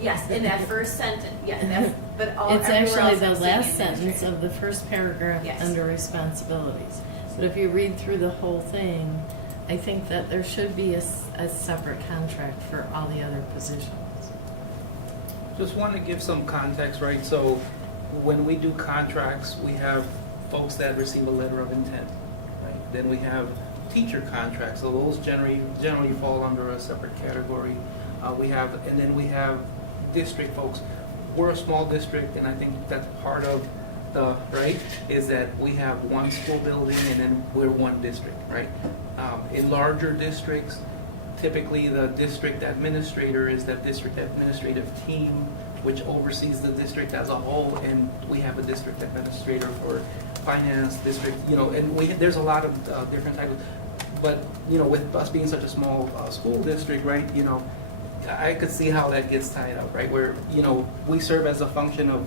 Yes, in that first sentence, yeah, that's, but It's everywhere actually else the I'm seeing last sentence administrator. of the first paragraph Yes. under responsibilities. But if you read through the whole thing, I think that there should be a separate contract for all the other positions. Just want to give some context, right? So when we do contracts, we have folks that receive a letter of intent, right? Then we have teacher contracts, so those generally fall under a separate category. And then we have district folks. We're a small district, and I think that's part of the, right, is that we have one school building and then we're one district, right? In larger districts, typically the district administrator is that district administrative team which oversees the district as a whole, and we have a district administrator for finance, district, and there's a lot of different types of, but, with us being such a small school district, right, I could see how that gets tied up, right, where, we serve as a function of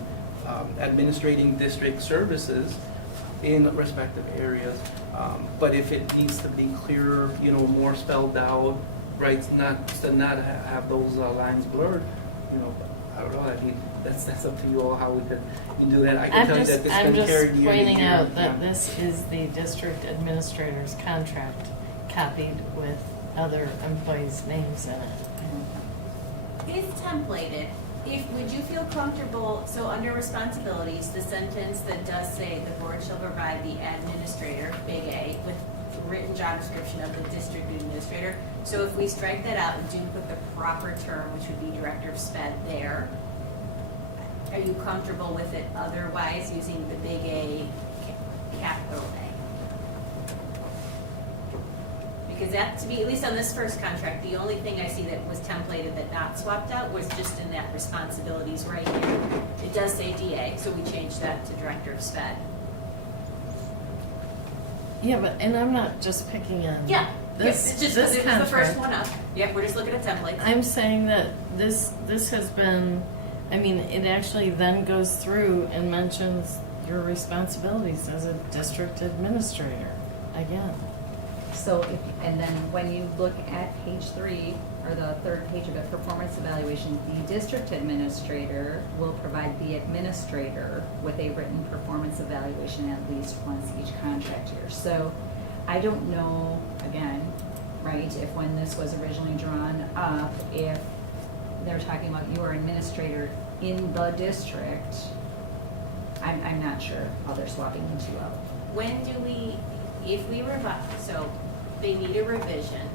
administrating district services in respective areas. But if it needs to be clearer, more spelled out, right, to not have those lines blurred, I don't know, I mean, that's up to you all how we could do that. I can tell you that it's I'm been carried just year to pointing year. out that Yeah. this is the district administrator's contract copied with other employees' names in it. It's templated. Would you feel comfortable, so under responsibilities, the sentence that does say the board shall provide the administrator, big A, with written job description of the district administrator. So if we strike that out and do put the proper term, which would be director of SPED there, are you comfortable with it otherwise using the big A, capital A? Because that, to me, at least on this first contract, the only thing I see that was templated that not swapped out was just in that responsibilities right here. It does say DA, so we changed that to director of SPED. Yeah, and I'm not just picking on Yeah. this, It's just this because it was the first contract, one up. Yep, we're just looking at templates. I'm saying that this has been, I mean, it actually then goes through and mentions your responsibilities as a district administrator, again. So if, and then when you look at page 3, or the third page of it, performance evaluation, the district administrator will provide the administrator with a written performance evaluation at least once each contract year. So I don't know, again, right, if when this was originally drawn up, if they're talking about your administrator in the district, I'm not sure how they're swapping the two out. When do we, if we revise, so they need a revision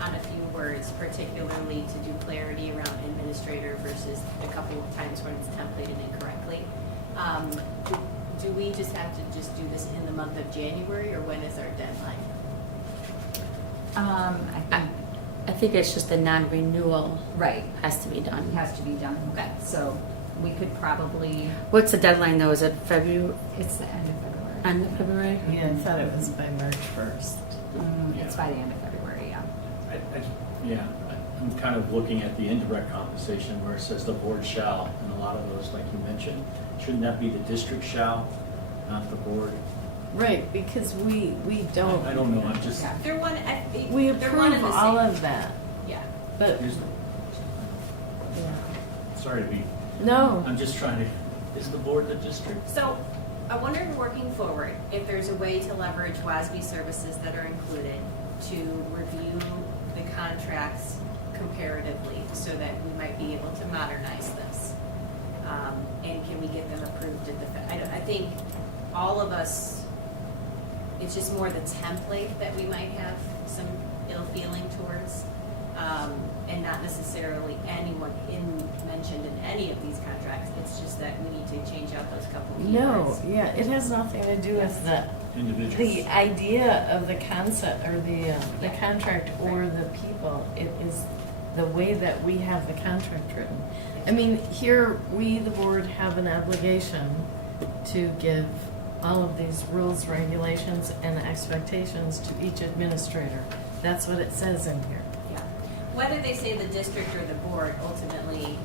on a few words, particularly to do clarity around administrator versus a couple of times when it's templated incorrectly. Do we just have to just do this in the month of January, or when is our deadline? I think it's just a non-renewal Right, has to be it done. has to be done. Okay. So we could probably, What's the deadline though? Is it February, it's the end of February. end of February? Yeah, I thought it was by March 1st. It's by the end of February, yeah. Yeah, I'm kind of looking at the indirect compensation where it says the board shall, and a lot of those, like you mentioned, shouldn't that be the district shall, not the board? Right, because we don't. I don't know, I'm just, Yeah. They're one, We they're one and approve the all same. of that, Yeah. but, here's yeah. sorry to be, No, I'm just trying to, is the board the district? So I'm wondering, working forward, if there's a way to leverage WASB services that are included to review the contracts comparatively so that we might be able to modernize this. And can we get them approved at the, I think all of us, it's just more the template that we might have some ill feeling towards. And not necessarily anyone mentioned in any of these contracts. It's just that we need to change out those couple of no, keywords. yeah, it has nothing to do with the Individuals. idea of the concept or the contract or the people. It is the way that we have the contract written. I mean, here, we, the board, have an obligation to give all of these rules, regulations, and expectations to each administrator. That's what it says in here. Yeah. Whether they say the district or the board, ultimately,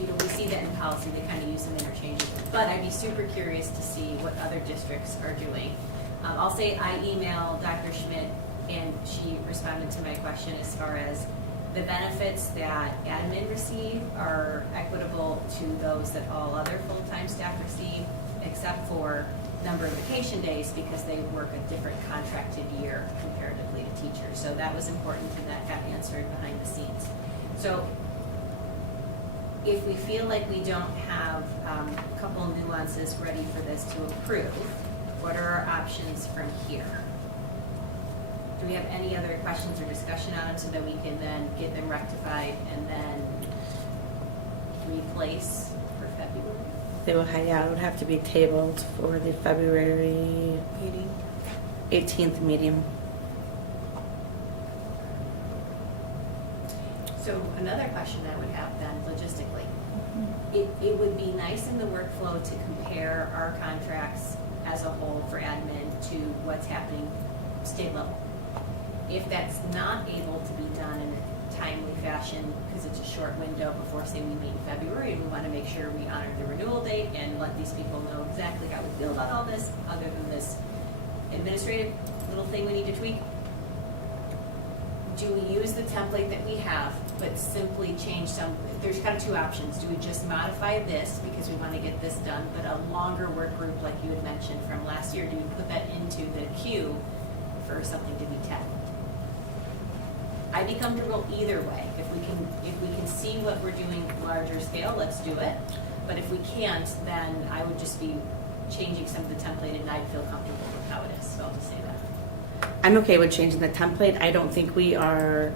we see that in policy, they kind of use them interchangeably. But I'd be super curious to see what other districts are doing. I'll say I emailed Dr. Schmidt, and she responded to my question as far as the benefits that admin receive are equitable to those that all other full-time staff receive, except for number of vacation days, because they work a different contracted year comparatively to teachers. So that was important, and that got answered behind the scenes. So if we feel like we don't have a couple of nuances ready for this to approve, what are our options from here? Do we have any other questions or discussion on it so that we can then get them rectified and then replace for February? They will, yeah, it would have to be tabled for the February Meeting. 18th meeting. So another question I would have then logistically, it would be nice in the workflow to compare our contracts as a whole for admin to what's happening state level. If that's not able to be done in a timely fashion, because it's a short window before, say, we meet in February, and we want to make sure we honor the renewal date and let these people know exactly how we feel about all this, other than this administrative little thing we need to tweak. Do we use the template that we have, but simply change some, there's kind of two options. Do we just modify this because we want to get this done, but a longer work group like you had mentioned from last year, do we put that into the queue for something to be tackled? I'd be comfortable either way. If we can see what we're doing larger scale, let's do it. But if we can't, then I would just be changing some of the template, and I'd feel comfortable with how it is. So I'll just say that. I'm okay with changing the template. I don't think we are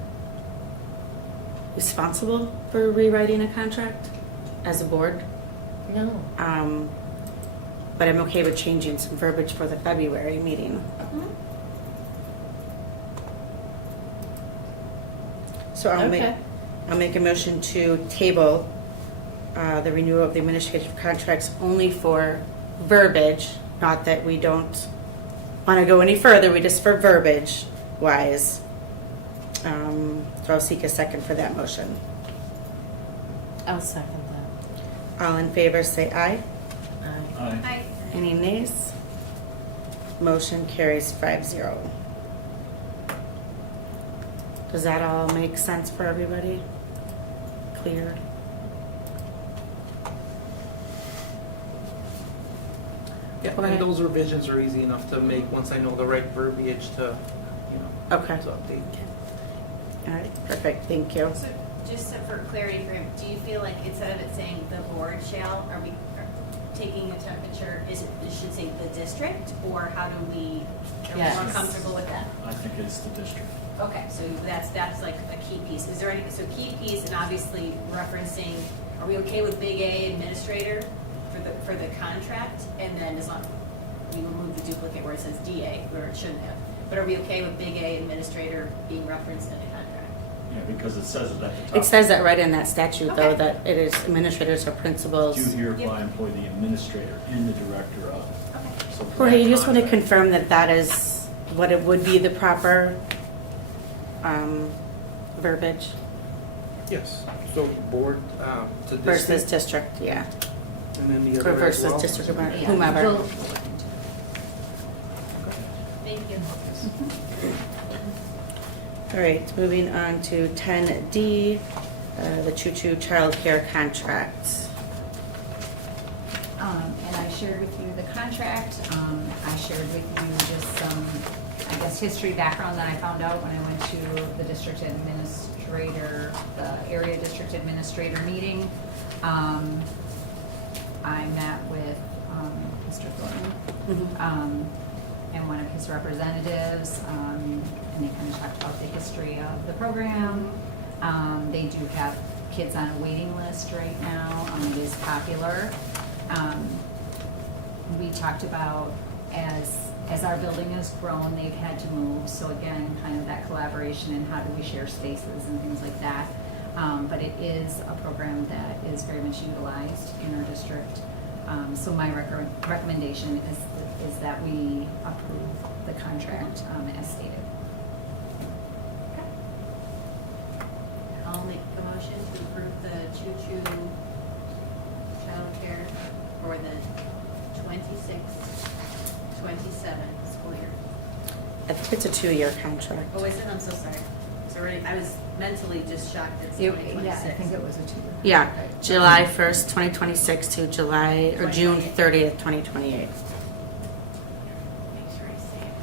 responsible for rewriting a contract as a board. No. But I'm okay with changing some verbiage for the February meeting. So I'll make a motion to table the renewal of the administrative contracts only for verbiage, not that we don't want to go any further, we just for verbiage, wise. So I'll seek a second for that motion. I'll second that. All in favor, say aye. Aye. Hi. Any nays? Motion carries 5-0. Does that all make sense for everybody? Clear? Yeah, Okay. and those revisions are easy enough to make once I know the right verbiage to, Okay. to update. All right, perfect, thank you. So just for clarity for him, do you feel like instead of it saying the board shall, are we taking a temperature, it should say the district, or how do we, are we more Yes. comfortable with that? I think it's the district. Okay, so that's like a key piece. Is there any, so key piece and obviously referencing, are we okay with big A administrator for the contract? And then as long, we remove the duplicate where it says DA, where it shouldn't have. But are we okay with big A administrator being referenced in the contract? Yeah, because it says it at the top. It says that right in that statute, though, Okay. that it is administrators or principals. Do hereby employ the administrator and the director of. Okay. So for Jorge, that you just want to contract- confirm that that is what it would be the proper verbiage Yes, so board to versus district, district, yeah. and then the Or other as versus well. district, or Yeah, whomever. we'll- Thank you. All right, moving on to 10D, the Choo Choo childcare contract. And I shared with you the contract. I shared with you just some, I guess, history background that I found out when I went to the district administrator, the area district administrator meeting. I met with Mr. Thornton and one of his representatives, and they kind of talked about the history of the program. They do have kids on a waiting list right now. It is popular. We talked about as our building has grown, they've had to move. So again, kind of that collaboration and how do we share spaces and things like that. But it is a program that is very much utilized in our district. So my recommendation is that we approve the contract as stated. I'll make the motion to approve the Choo Choo childcare for the 26-27 school year. I think it's a 2-year contract. Oh, is it? I'm so sorry. It's already, I was mentally just shocked it's Yeah, 2026. I think it was a 2-year. Yeah, July 1st, 2026 to July, or June 30th, 2028. Make sure I say it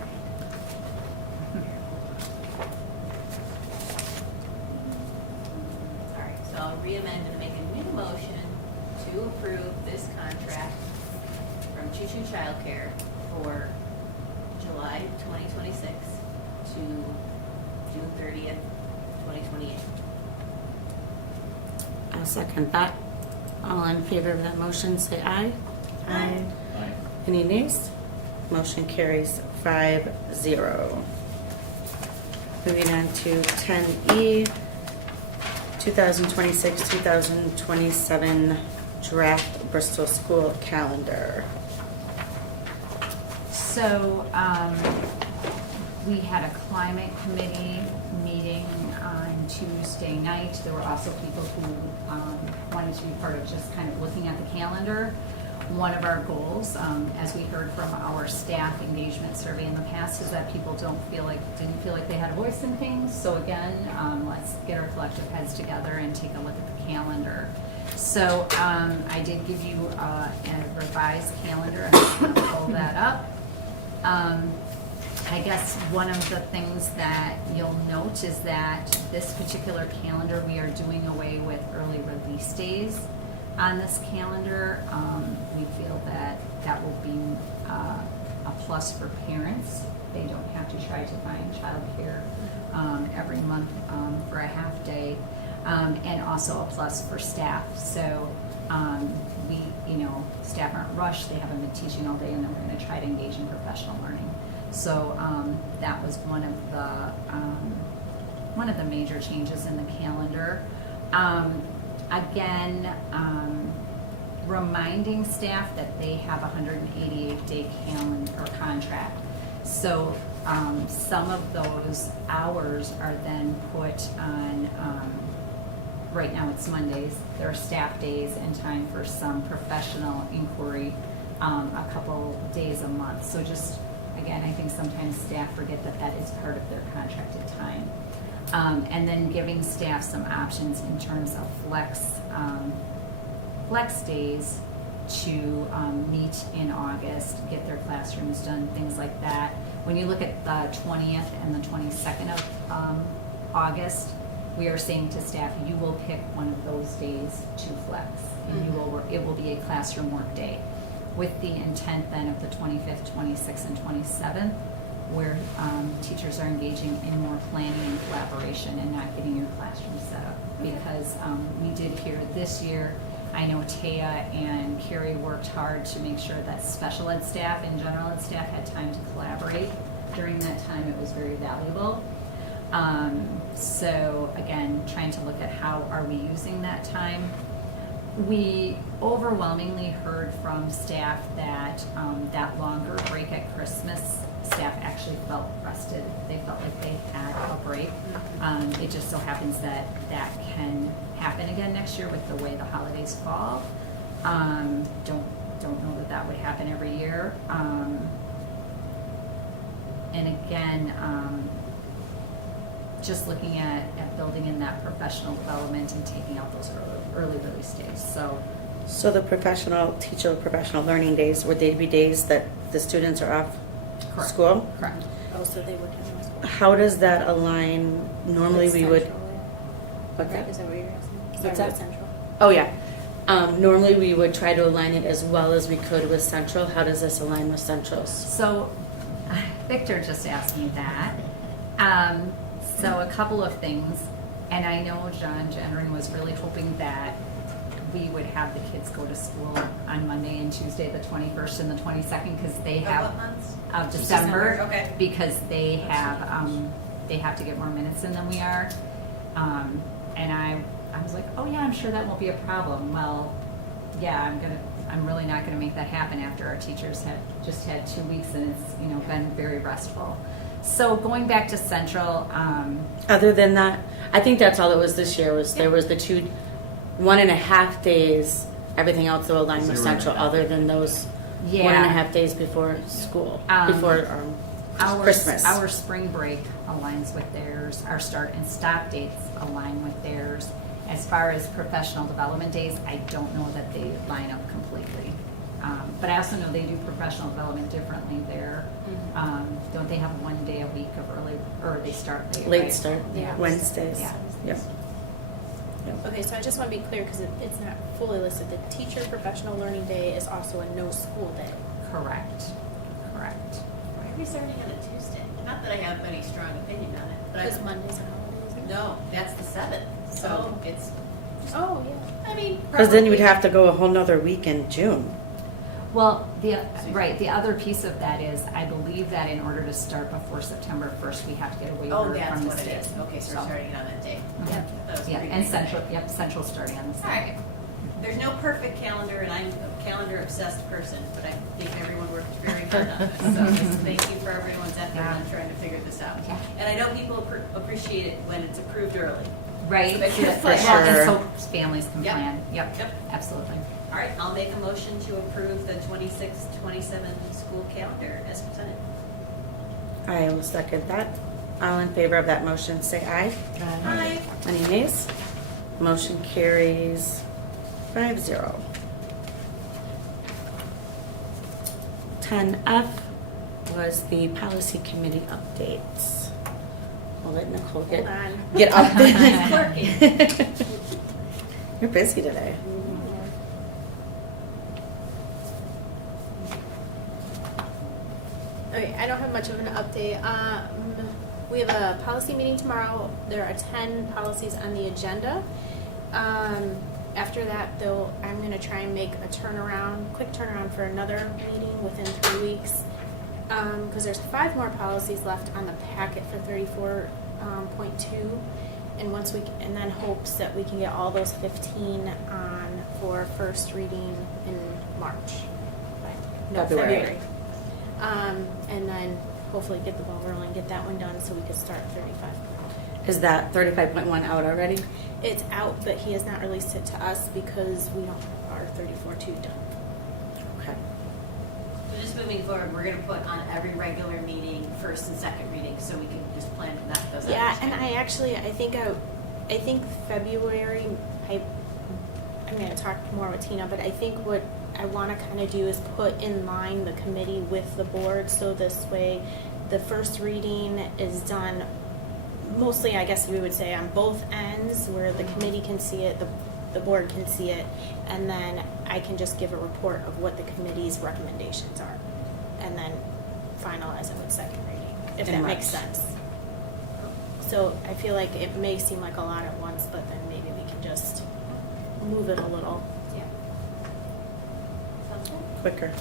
right. All right, so I'll re-amend and make a new motion to approve this contract from Choo Choo Childcare for July 2026 to June 30th, 2028. I'll second that. All in favor of that motion, say aye. Aye. Aye. Any nays? Motion carries 5-0. Moving on to 10E, 2026-2027 draft Bristol school calendar. So, we had a climate committee meeting on Tuesday night. There were also people who wanted to be part of just kind of looking at the calendar. One of our goals, as we heard from our staff engagement survey in the past, is that people didn't feel like they had a voice in things. So again, let's get our collective heads together and take a look at the calendar. So I did give you a revised calendar. I'm just going to pull that up. I guess one of the things that you'll note is that this particular calendar, we are doing away with early release days on this calendar. We feel that that will be a plus for parents. They don't have to try to find childcare every month for a half day, and also a plus for staff. So staff aren't rushed. They haven't been teaching all day, and then we're going to try to engage in professional learning. So that was one of the major changes in the calendar. Again, reminding staff that they have a 188-day calendar or contract. So Some of those hours are then put on, right now it's Mondays, there are staff days and time for some professional inquiry, a couple days a month. So just, again, I think sometimes staff forget that that is part of their contracted time. And then giving staff some options in terms of flex days to meet in August, get their classrooms done, things like that. When you look at the 20th and the 22nd of August, we are saying to staff, you will pick one of those days to flex. And you will work, it will be a classroom work day, with the intent then of the 25th, 26th, and 27th, where teachers are engaging in more planning and collaboration and not getting your classroom set up. Because we did hear this year, I know Taya and Carrie worked hard to make sure that special ed staff and general ed staff had time to collaborate. During that time, it was very valuable. So again, trying to look at how are we using that time. We overwhelmingly heard from staff that that longer break at Christmas, staff actually felt rested. They felt like they had a break. It just so happens that that can happen again next year with the way the holidays fall. Don't know that that would happen every year. And again, just looking at building in that professional development and taking out those early release days. So the teacher professional learning days, would they be days that the students are off Correct. school? Correct. Oh, so they would have no school. How does that align? Normally we would, Central, what's right? that? Is that what you're asking? What's Sorry, that? about Central. Oh, yeah. Normally we would try to align it as well as we could with Central. How does this align with Central's? So Victor just asked me that. So a couple of things, and I know John Gendron was really hoping that we would have the kids go to school on Monday and Tuesday, the 21st and the 22nd, because they Of have what months? of December, Okay. because they have to get more minutes in than we are. And I was like, oh yeah, I'm sure that won't be a problem. Well, yeah, I'm really not gonna make that happen after our teachers have just had 2 weeks and it's, been very restful. So going back to Central, Other than that, I think that's all it was this year, was there was the 1.5 days, everything else will align with 0.5 Central, other than those yeah. 1.5 days before school, before Our Christmas. Our spring break aligns with theirs. Our start and stop dates align with theirs. As far as professional development days, I don't know that they line up completely. But I also know they do professional development differently there. Don't they have one day a week of early, or they start late? Late right? start, Yeah. Wednesdays. Yeah. Yep. Okay, so I just want to be clear because it's not fully listed. The teacher professional learning day is also a no school day. Correct. Why are we starting on a Tuesday? Not that I have any strong opinion on it, but Because Mondays are holidays. no, that's the 7th. So it's, Oh, yeah. I mean. Because then you would probably- have to go a whole nother week in June. Well, the other piece of that is, I believe that in order to start before September 1st, we have to get a waiver Oh, from that's the what state. it is. Okay, so we're starting it on that day. Mhm. Yep. That was Yeah, pretty and big. Central's starting on the All right. same. There's no perfect calendar, and I'm a calendar-obsessed person, but I think everyone worked very hard on this. So just thank you for everyone's effort Yeah. on trying to figure this out. Yeah. And I know people appreciate it when it's approved early. Right? So they So can that- plan. well, and Sure. so families can Yep. plan. Yep, Yep. absolutely. All right, I'll make a motion to approve the 26-27 school calendar as presented. I will second that. All in favor of that motion, say aye. Aye. Any nays? Motion carries 5-0. 10F was the policy committee updates. We'll let Nicole Hold on. get up. Clerking. You're busy today. Okay, I don't have much of an update. We have a policy meeting tomorrow. There are 10 policies on the agenda. After that, though, I'm gonna try and make a quick turnaround for another meeting within 3 weeks. Because there's 5 more policies left on the packet for 34.2. And and then hopes that we can get all those 15 on for first reading in March. No, February. And then hopefully get the ball rolling, get that one done so we could start 35. Is that 35.1 out already? It's out, but he has not released it to us because we don't have our 34.2 done. Okay. So just moving forward, we're gonna put on every regular meeting, first and second reading, so we can just plan to knock those out. Yeah, each and time. I think February, I'm gonna talk more with Tina, but I think what I wanna kinda do is put in line the committee with the board, so this way the first reading is done mostly, I guess we would say, on both ends, where the committee can see it, the board can see it, and then I can just give a report of what the committee's recommendations are, and then finalize it with second reading, if that In makes March. sense. So I feel like it may seem like a lot at once, but then maybe we can just move it a little. Yeah. Sounds good. Quicker.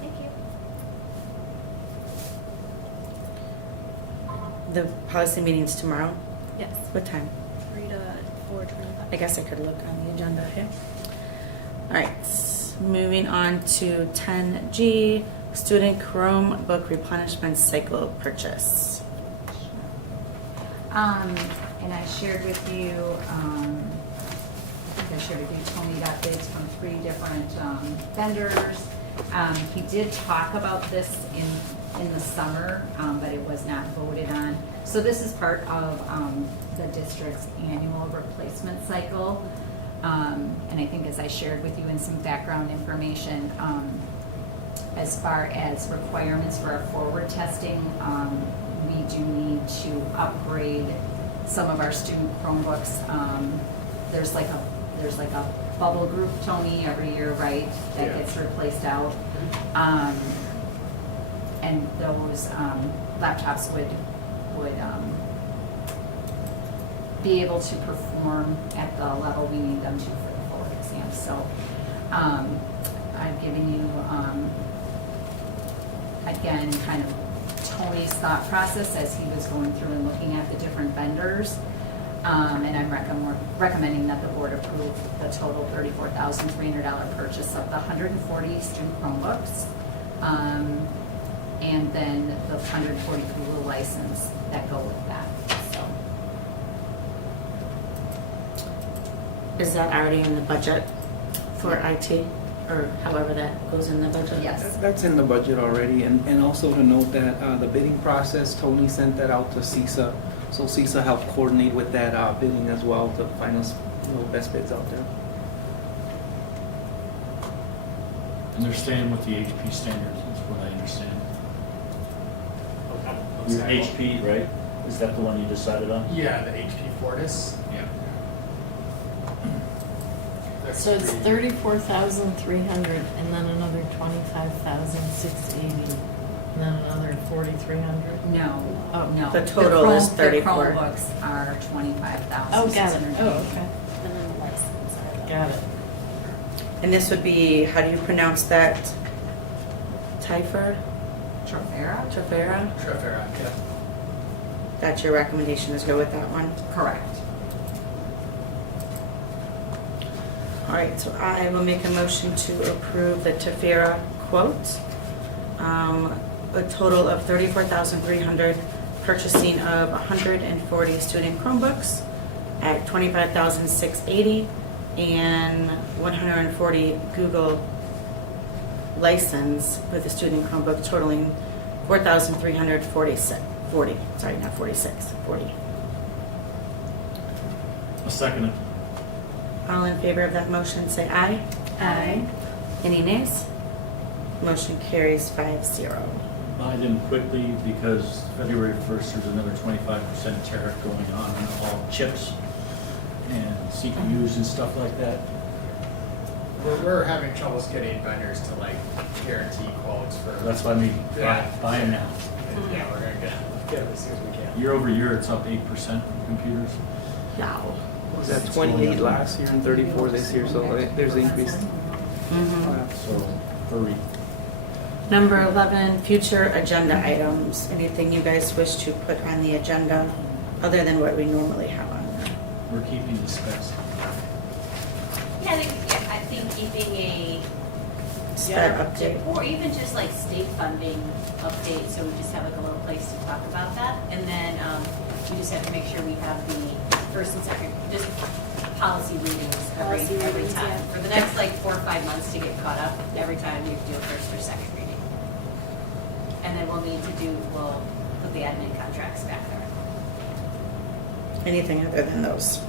Thank you. The policy meeting's tomorrow? Yes. What time? 3 to 4:25. I guess I could look on the agenda here. All right, moving on to 10G, student Chromebook replenishment cycle purchase. And I shared with you, I think I shared with you, Tony got bids from 3 different vendors. He did talk about this in the summer, but it was not voted on. So this is part of the district's annual replacement cycle. And I think as I shared with you in some background information, as far as requirements for our forward testing, we do need to upgrade some of our student Chromebooks. There's like a bubble group, Tony, every year, right? That Yeah. gets replaced out. And those laptops would be able to perform at the level we need them to for the forward exam. So I've given you, again, kind of Tony's thought process as he was going through and looking at the different vendors. And I'm recommending that the board approve the total $34,300 purchase of the 140 student Chromebooks. And then the 140 Google license that go with that, so. Is that already in the budget for IT, or however that goes in the budget? Yes. That's in the budget already, and also to note that the bidding process, Tony sent that out to CISA, so CISA helped coordinate with that bidding as well to find us, best bids out there. And they're staying with the HP standards, is what I understand. Your HP, right? Is that the one you decided on? Yeah, the HP Fortis. Yeah. So it's 34,300 and then another 25,680 and then another 4,300? No, Oh, no. The total is The 34. Chromebooks are $25,680. Oh, got it. Oh, okay. And then the license are the. Got it. And this would be, how do you pronounce that? Tyfer? Trofera? Trafera? Trifera, yeah. That's your recommendation, is go with that one? Correct. All right, so I will make a motion to approve the Tefera quote. A total of $34,300, purchasing of 140 student Chromebooks at $25,680 and 140 Google license with the student Chromebook totaling $4,340. Sorry, not 46, 40. A second it. All in favor of that motion, say aye. Aye. Any nays? Motion carries 5-0. Buy them quickly because February 1st, there's another 25% tariff going on all chips and CPUs and stuff like that. We're having troubles getting vendors to like guarantee quotes for. That's why I mean, buy them now. Yeah, we're gonna get it as soon as we can. Year over year, it's up 8% on computers. Wow. Was that 28 last year and 34 this year, so there's an increase. Mhm. So hurry. Number 11, future agenda items. Anything you guys wish to put on the agenda other than what we normally have on there? We're keeping the specs. Yeah, I think keeping a Sped update. Or even just like state funding update, so we just have like a little place to talk about that. And then we just have to make sure we have the first and second, just policy readings Policy every readings, time. yeah. For the next like 4 or 5 months to get caught up, every time you do a first or second reading. And then we'll put the admin contracts back there. Anything other than those?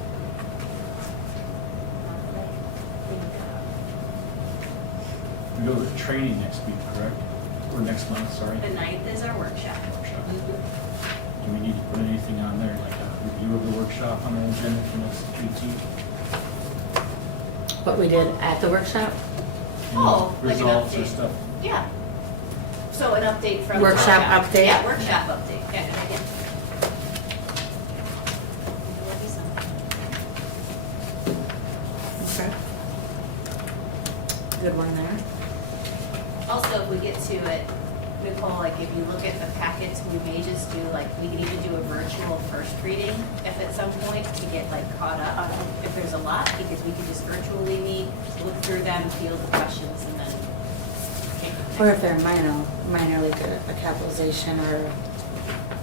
We go to training next week, correct? Or next month, sorry. The 9th is our workshop. Workshop. Do we need to put anything on there, like a review of the workshop on the agenda for next 18th? What we did at the workshop? Oh, like an Results or update. stuff? Yeah. So an update from. the Workshop update? Yeah, workshop update, yeah, yeah. That'd be something. Okay. Good one there. Also, if we get to it, Nicole, like if you look at the packets, we may just do like, we could even do a virtual first reading if at some point to get like caught up. If there's a lot, because we could just virtually meet, look through them, field the questions, and then. Or if they're minor like a capitalization or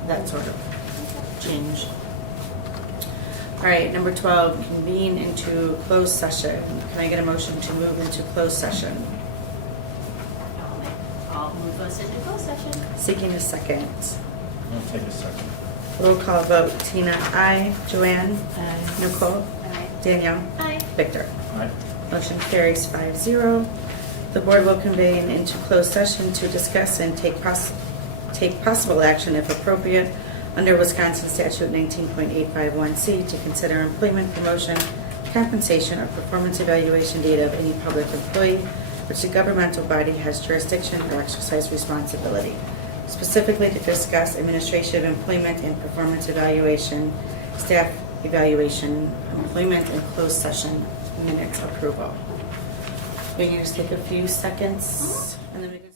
that sort of change. All right, number 12, convene into closed session. Can I get a motion to move into closed session? I'll move us into closed session. Seeking a second. I'll take a second. Roll call vote. Tina, aye. Joanne? Aye. Nicole? Aye. Danielle? Aye. Victor? All right. Motion carries 5-0. The board will convene into closed session to discuss and take possible action if appropriate under Wisconsin Statute 19.851C to consider employment, promotion, compensation, or performance evaluation data of any public employee which the governmental body has jurisdiction or exercise responsibility. Specifically to discuss administrative employment and performance evaluation, staff evaluation, employment, and closed session minutes approval. We can just take a few seconds and then we can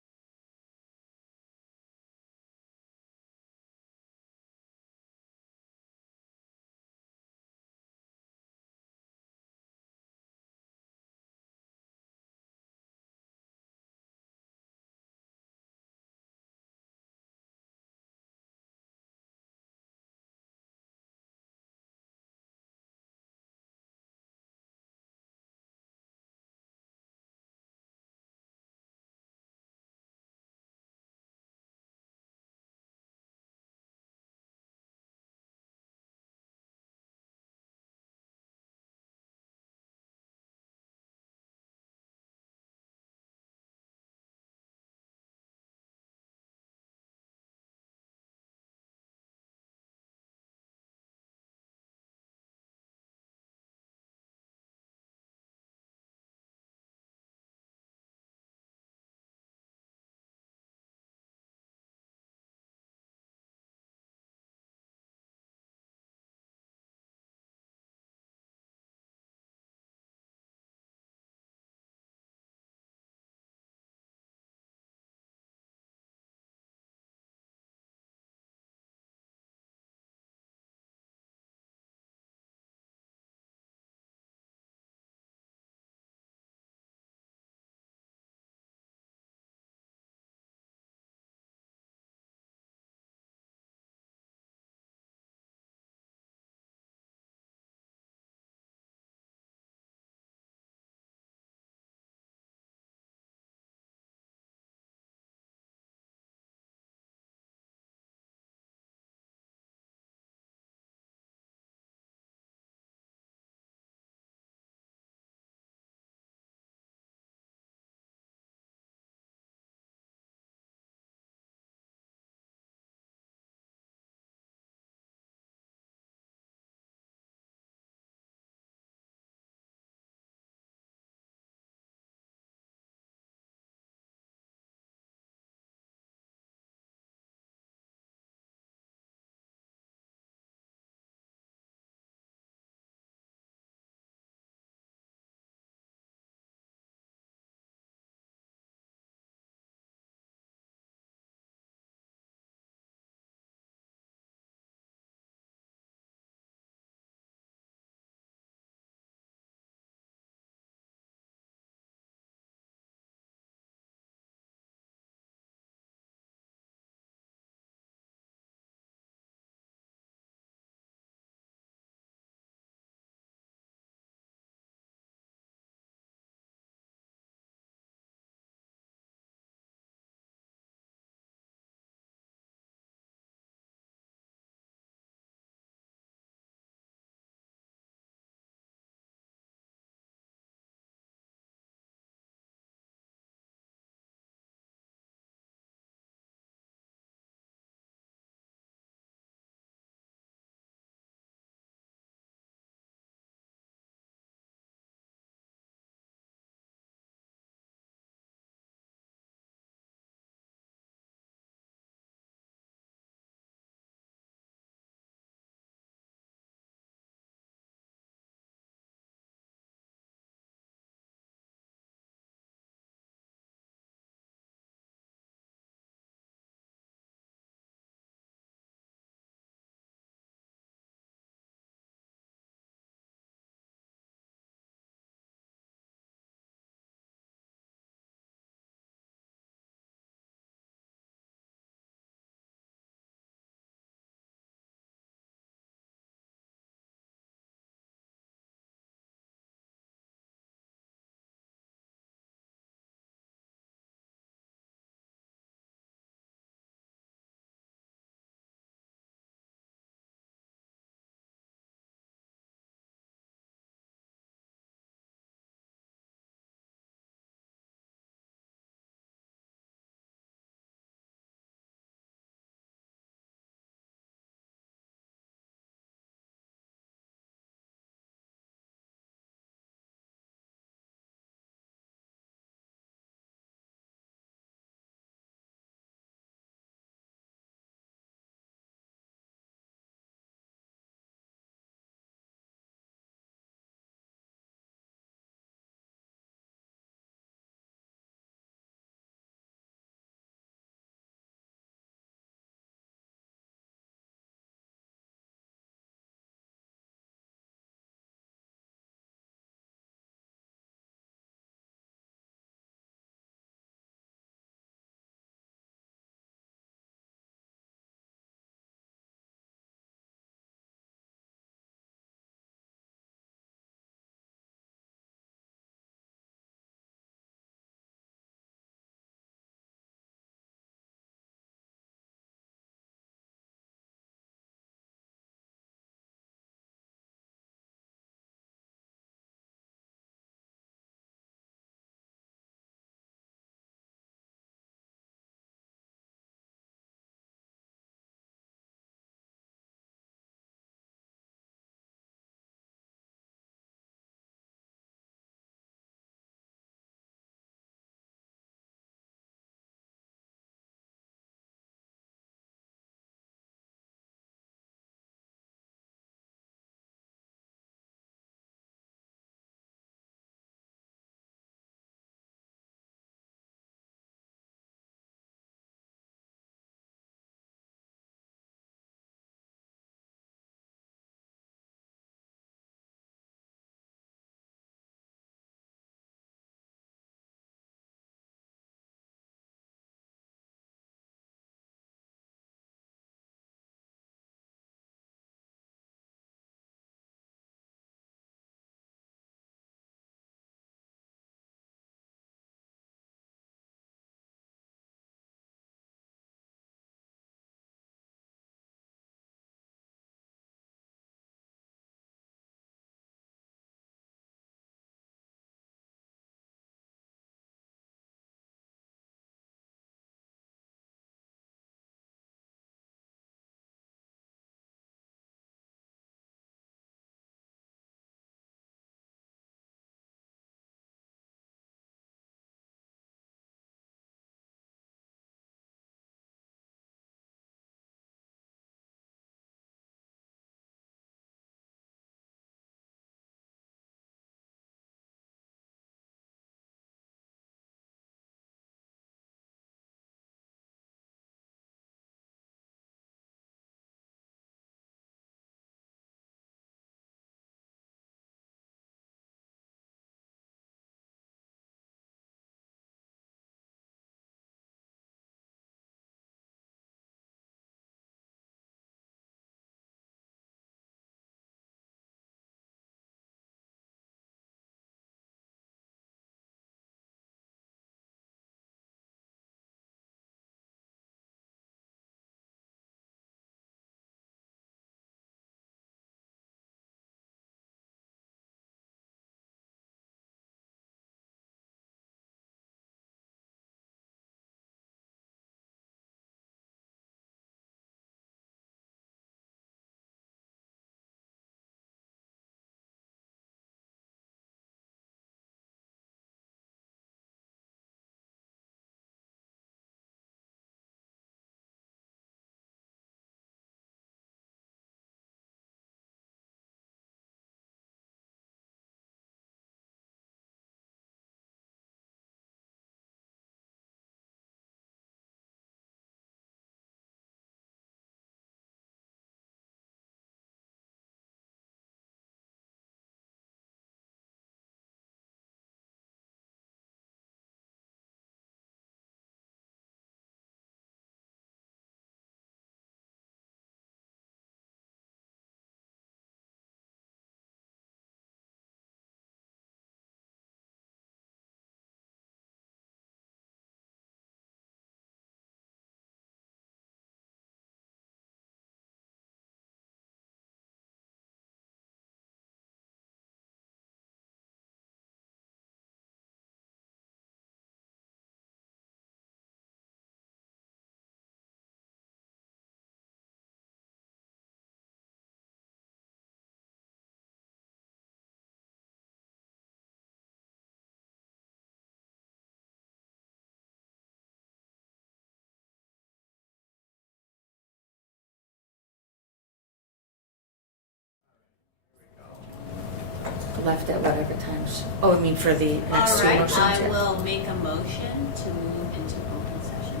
left at whatever time. Oh, I mean for the next All two right, motions. I yeah. will make a motion to move into open session.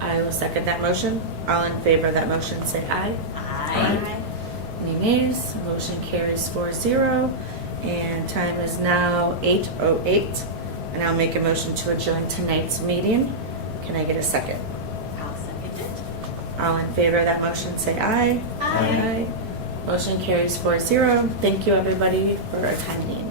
I will second that motion. All in favor of that motion, say aye. Aye. Any nays? Motion carries 4-0. And time is now 8:08. And I'll make a motion to adjourn tonight's meeting. Can I get a second? I'll second it. All in favor of that motion, say aye. Aye. Motion carries 4-0. Thank you, everybody, for attending.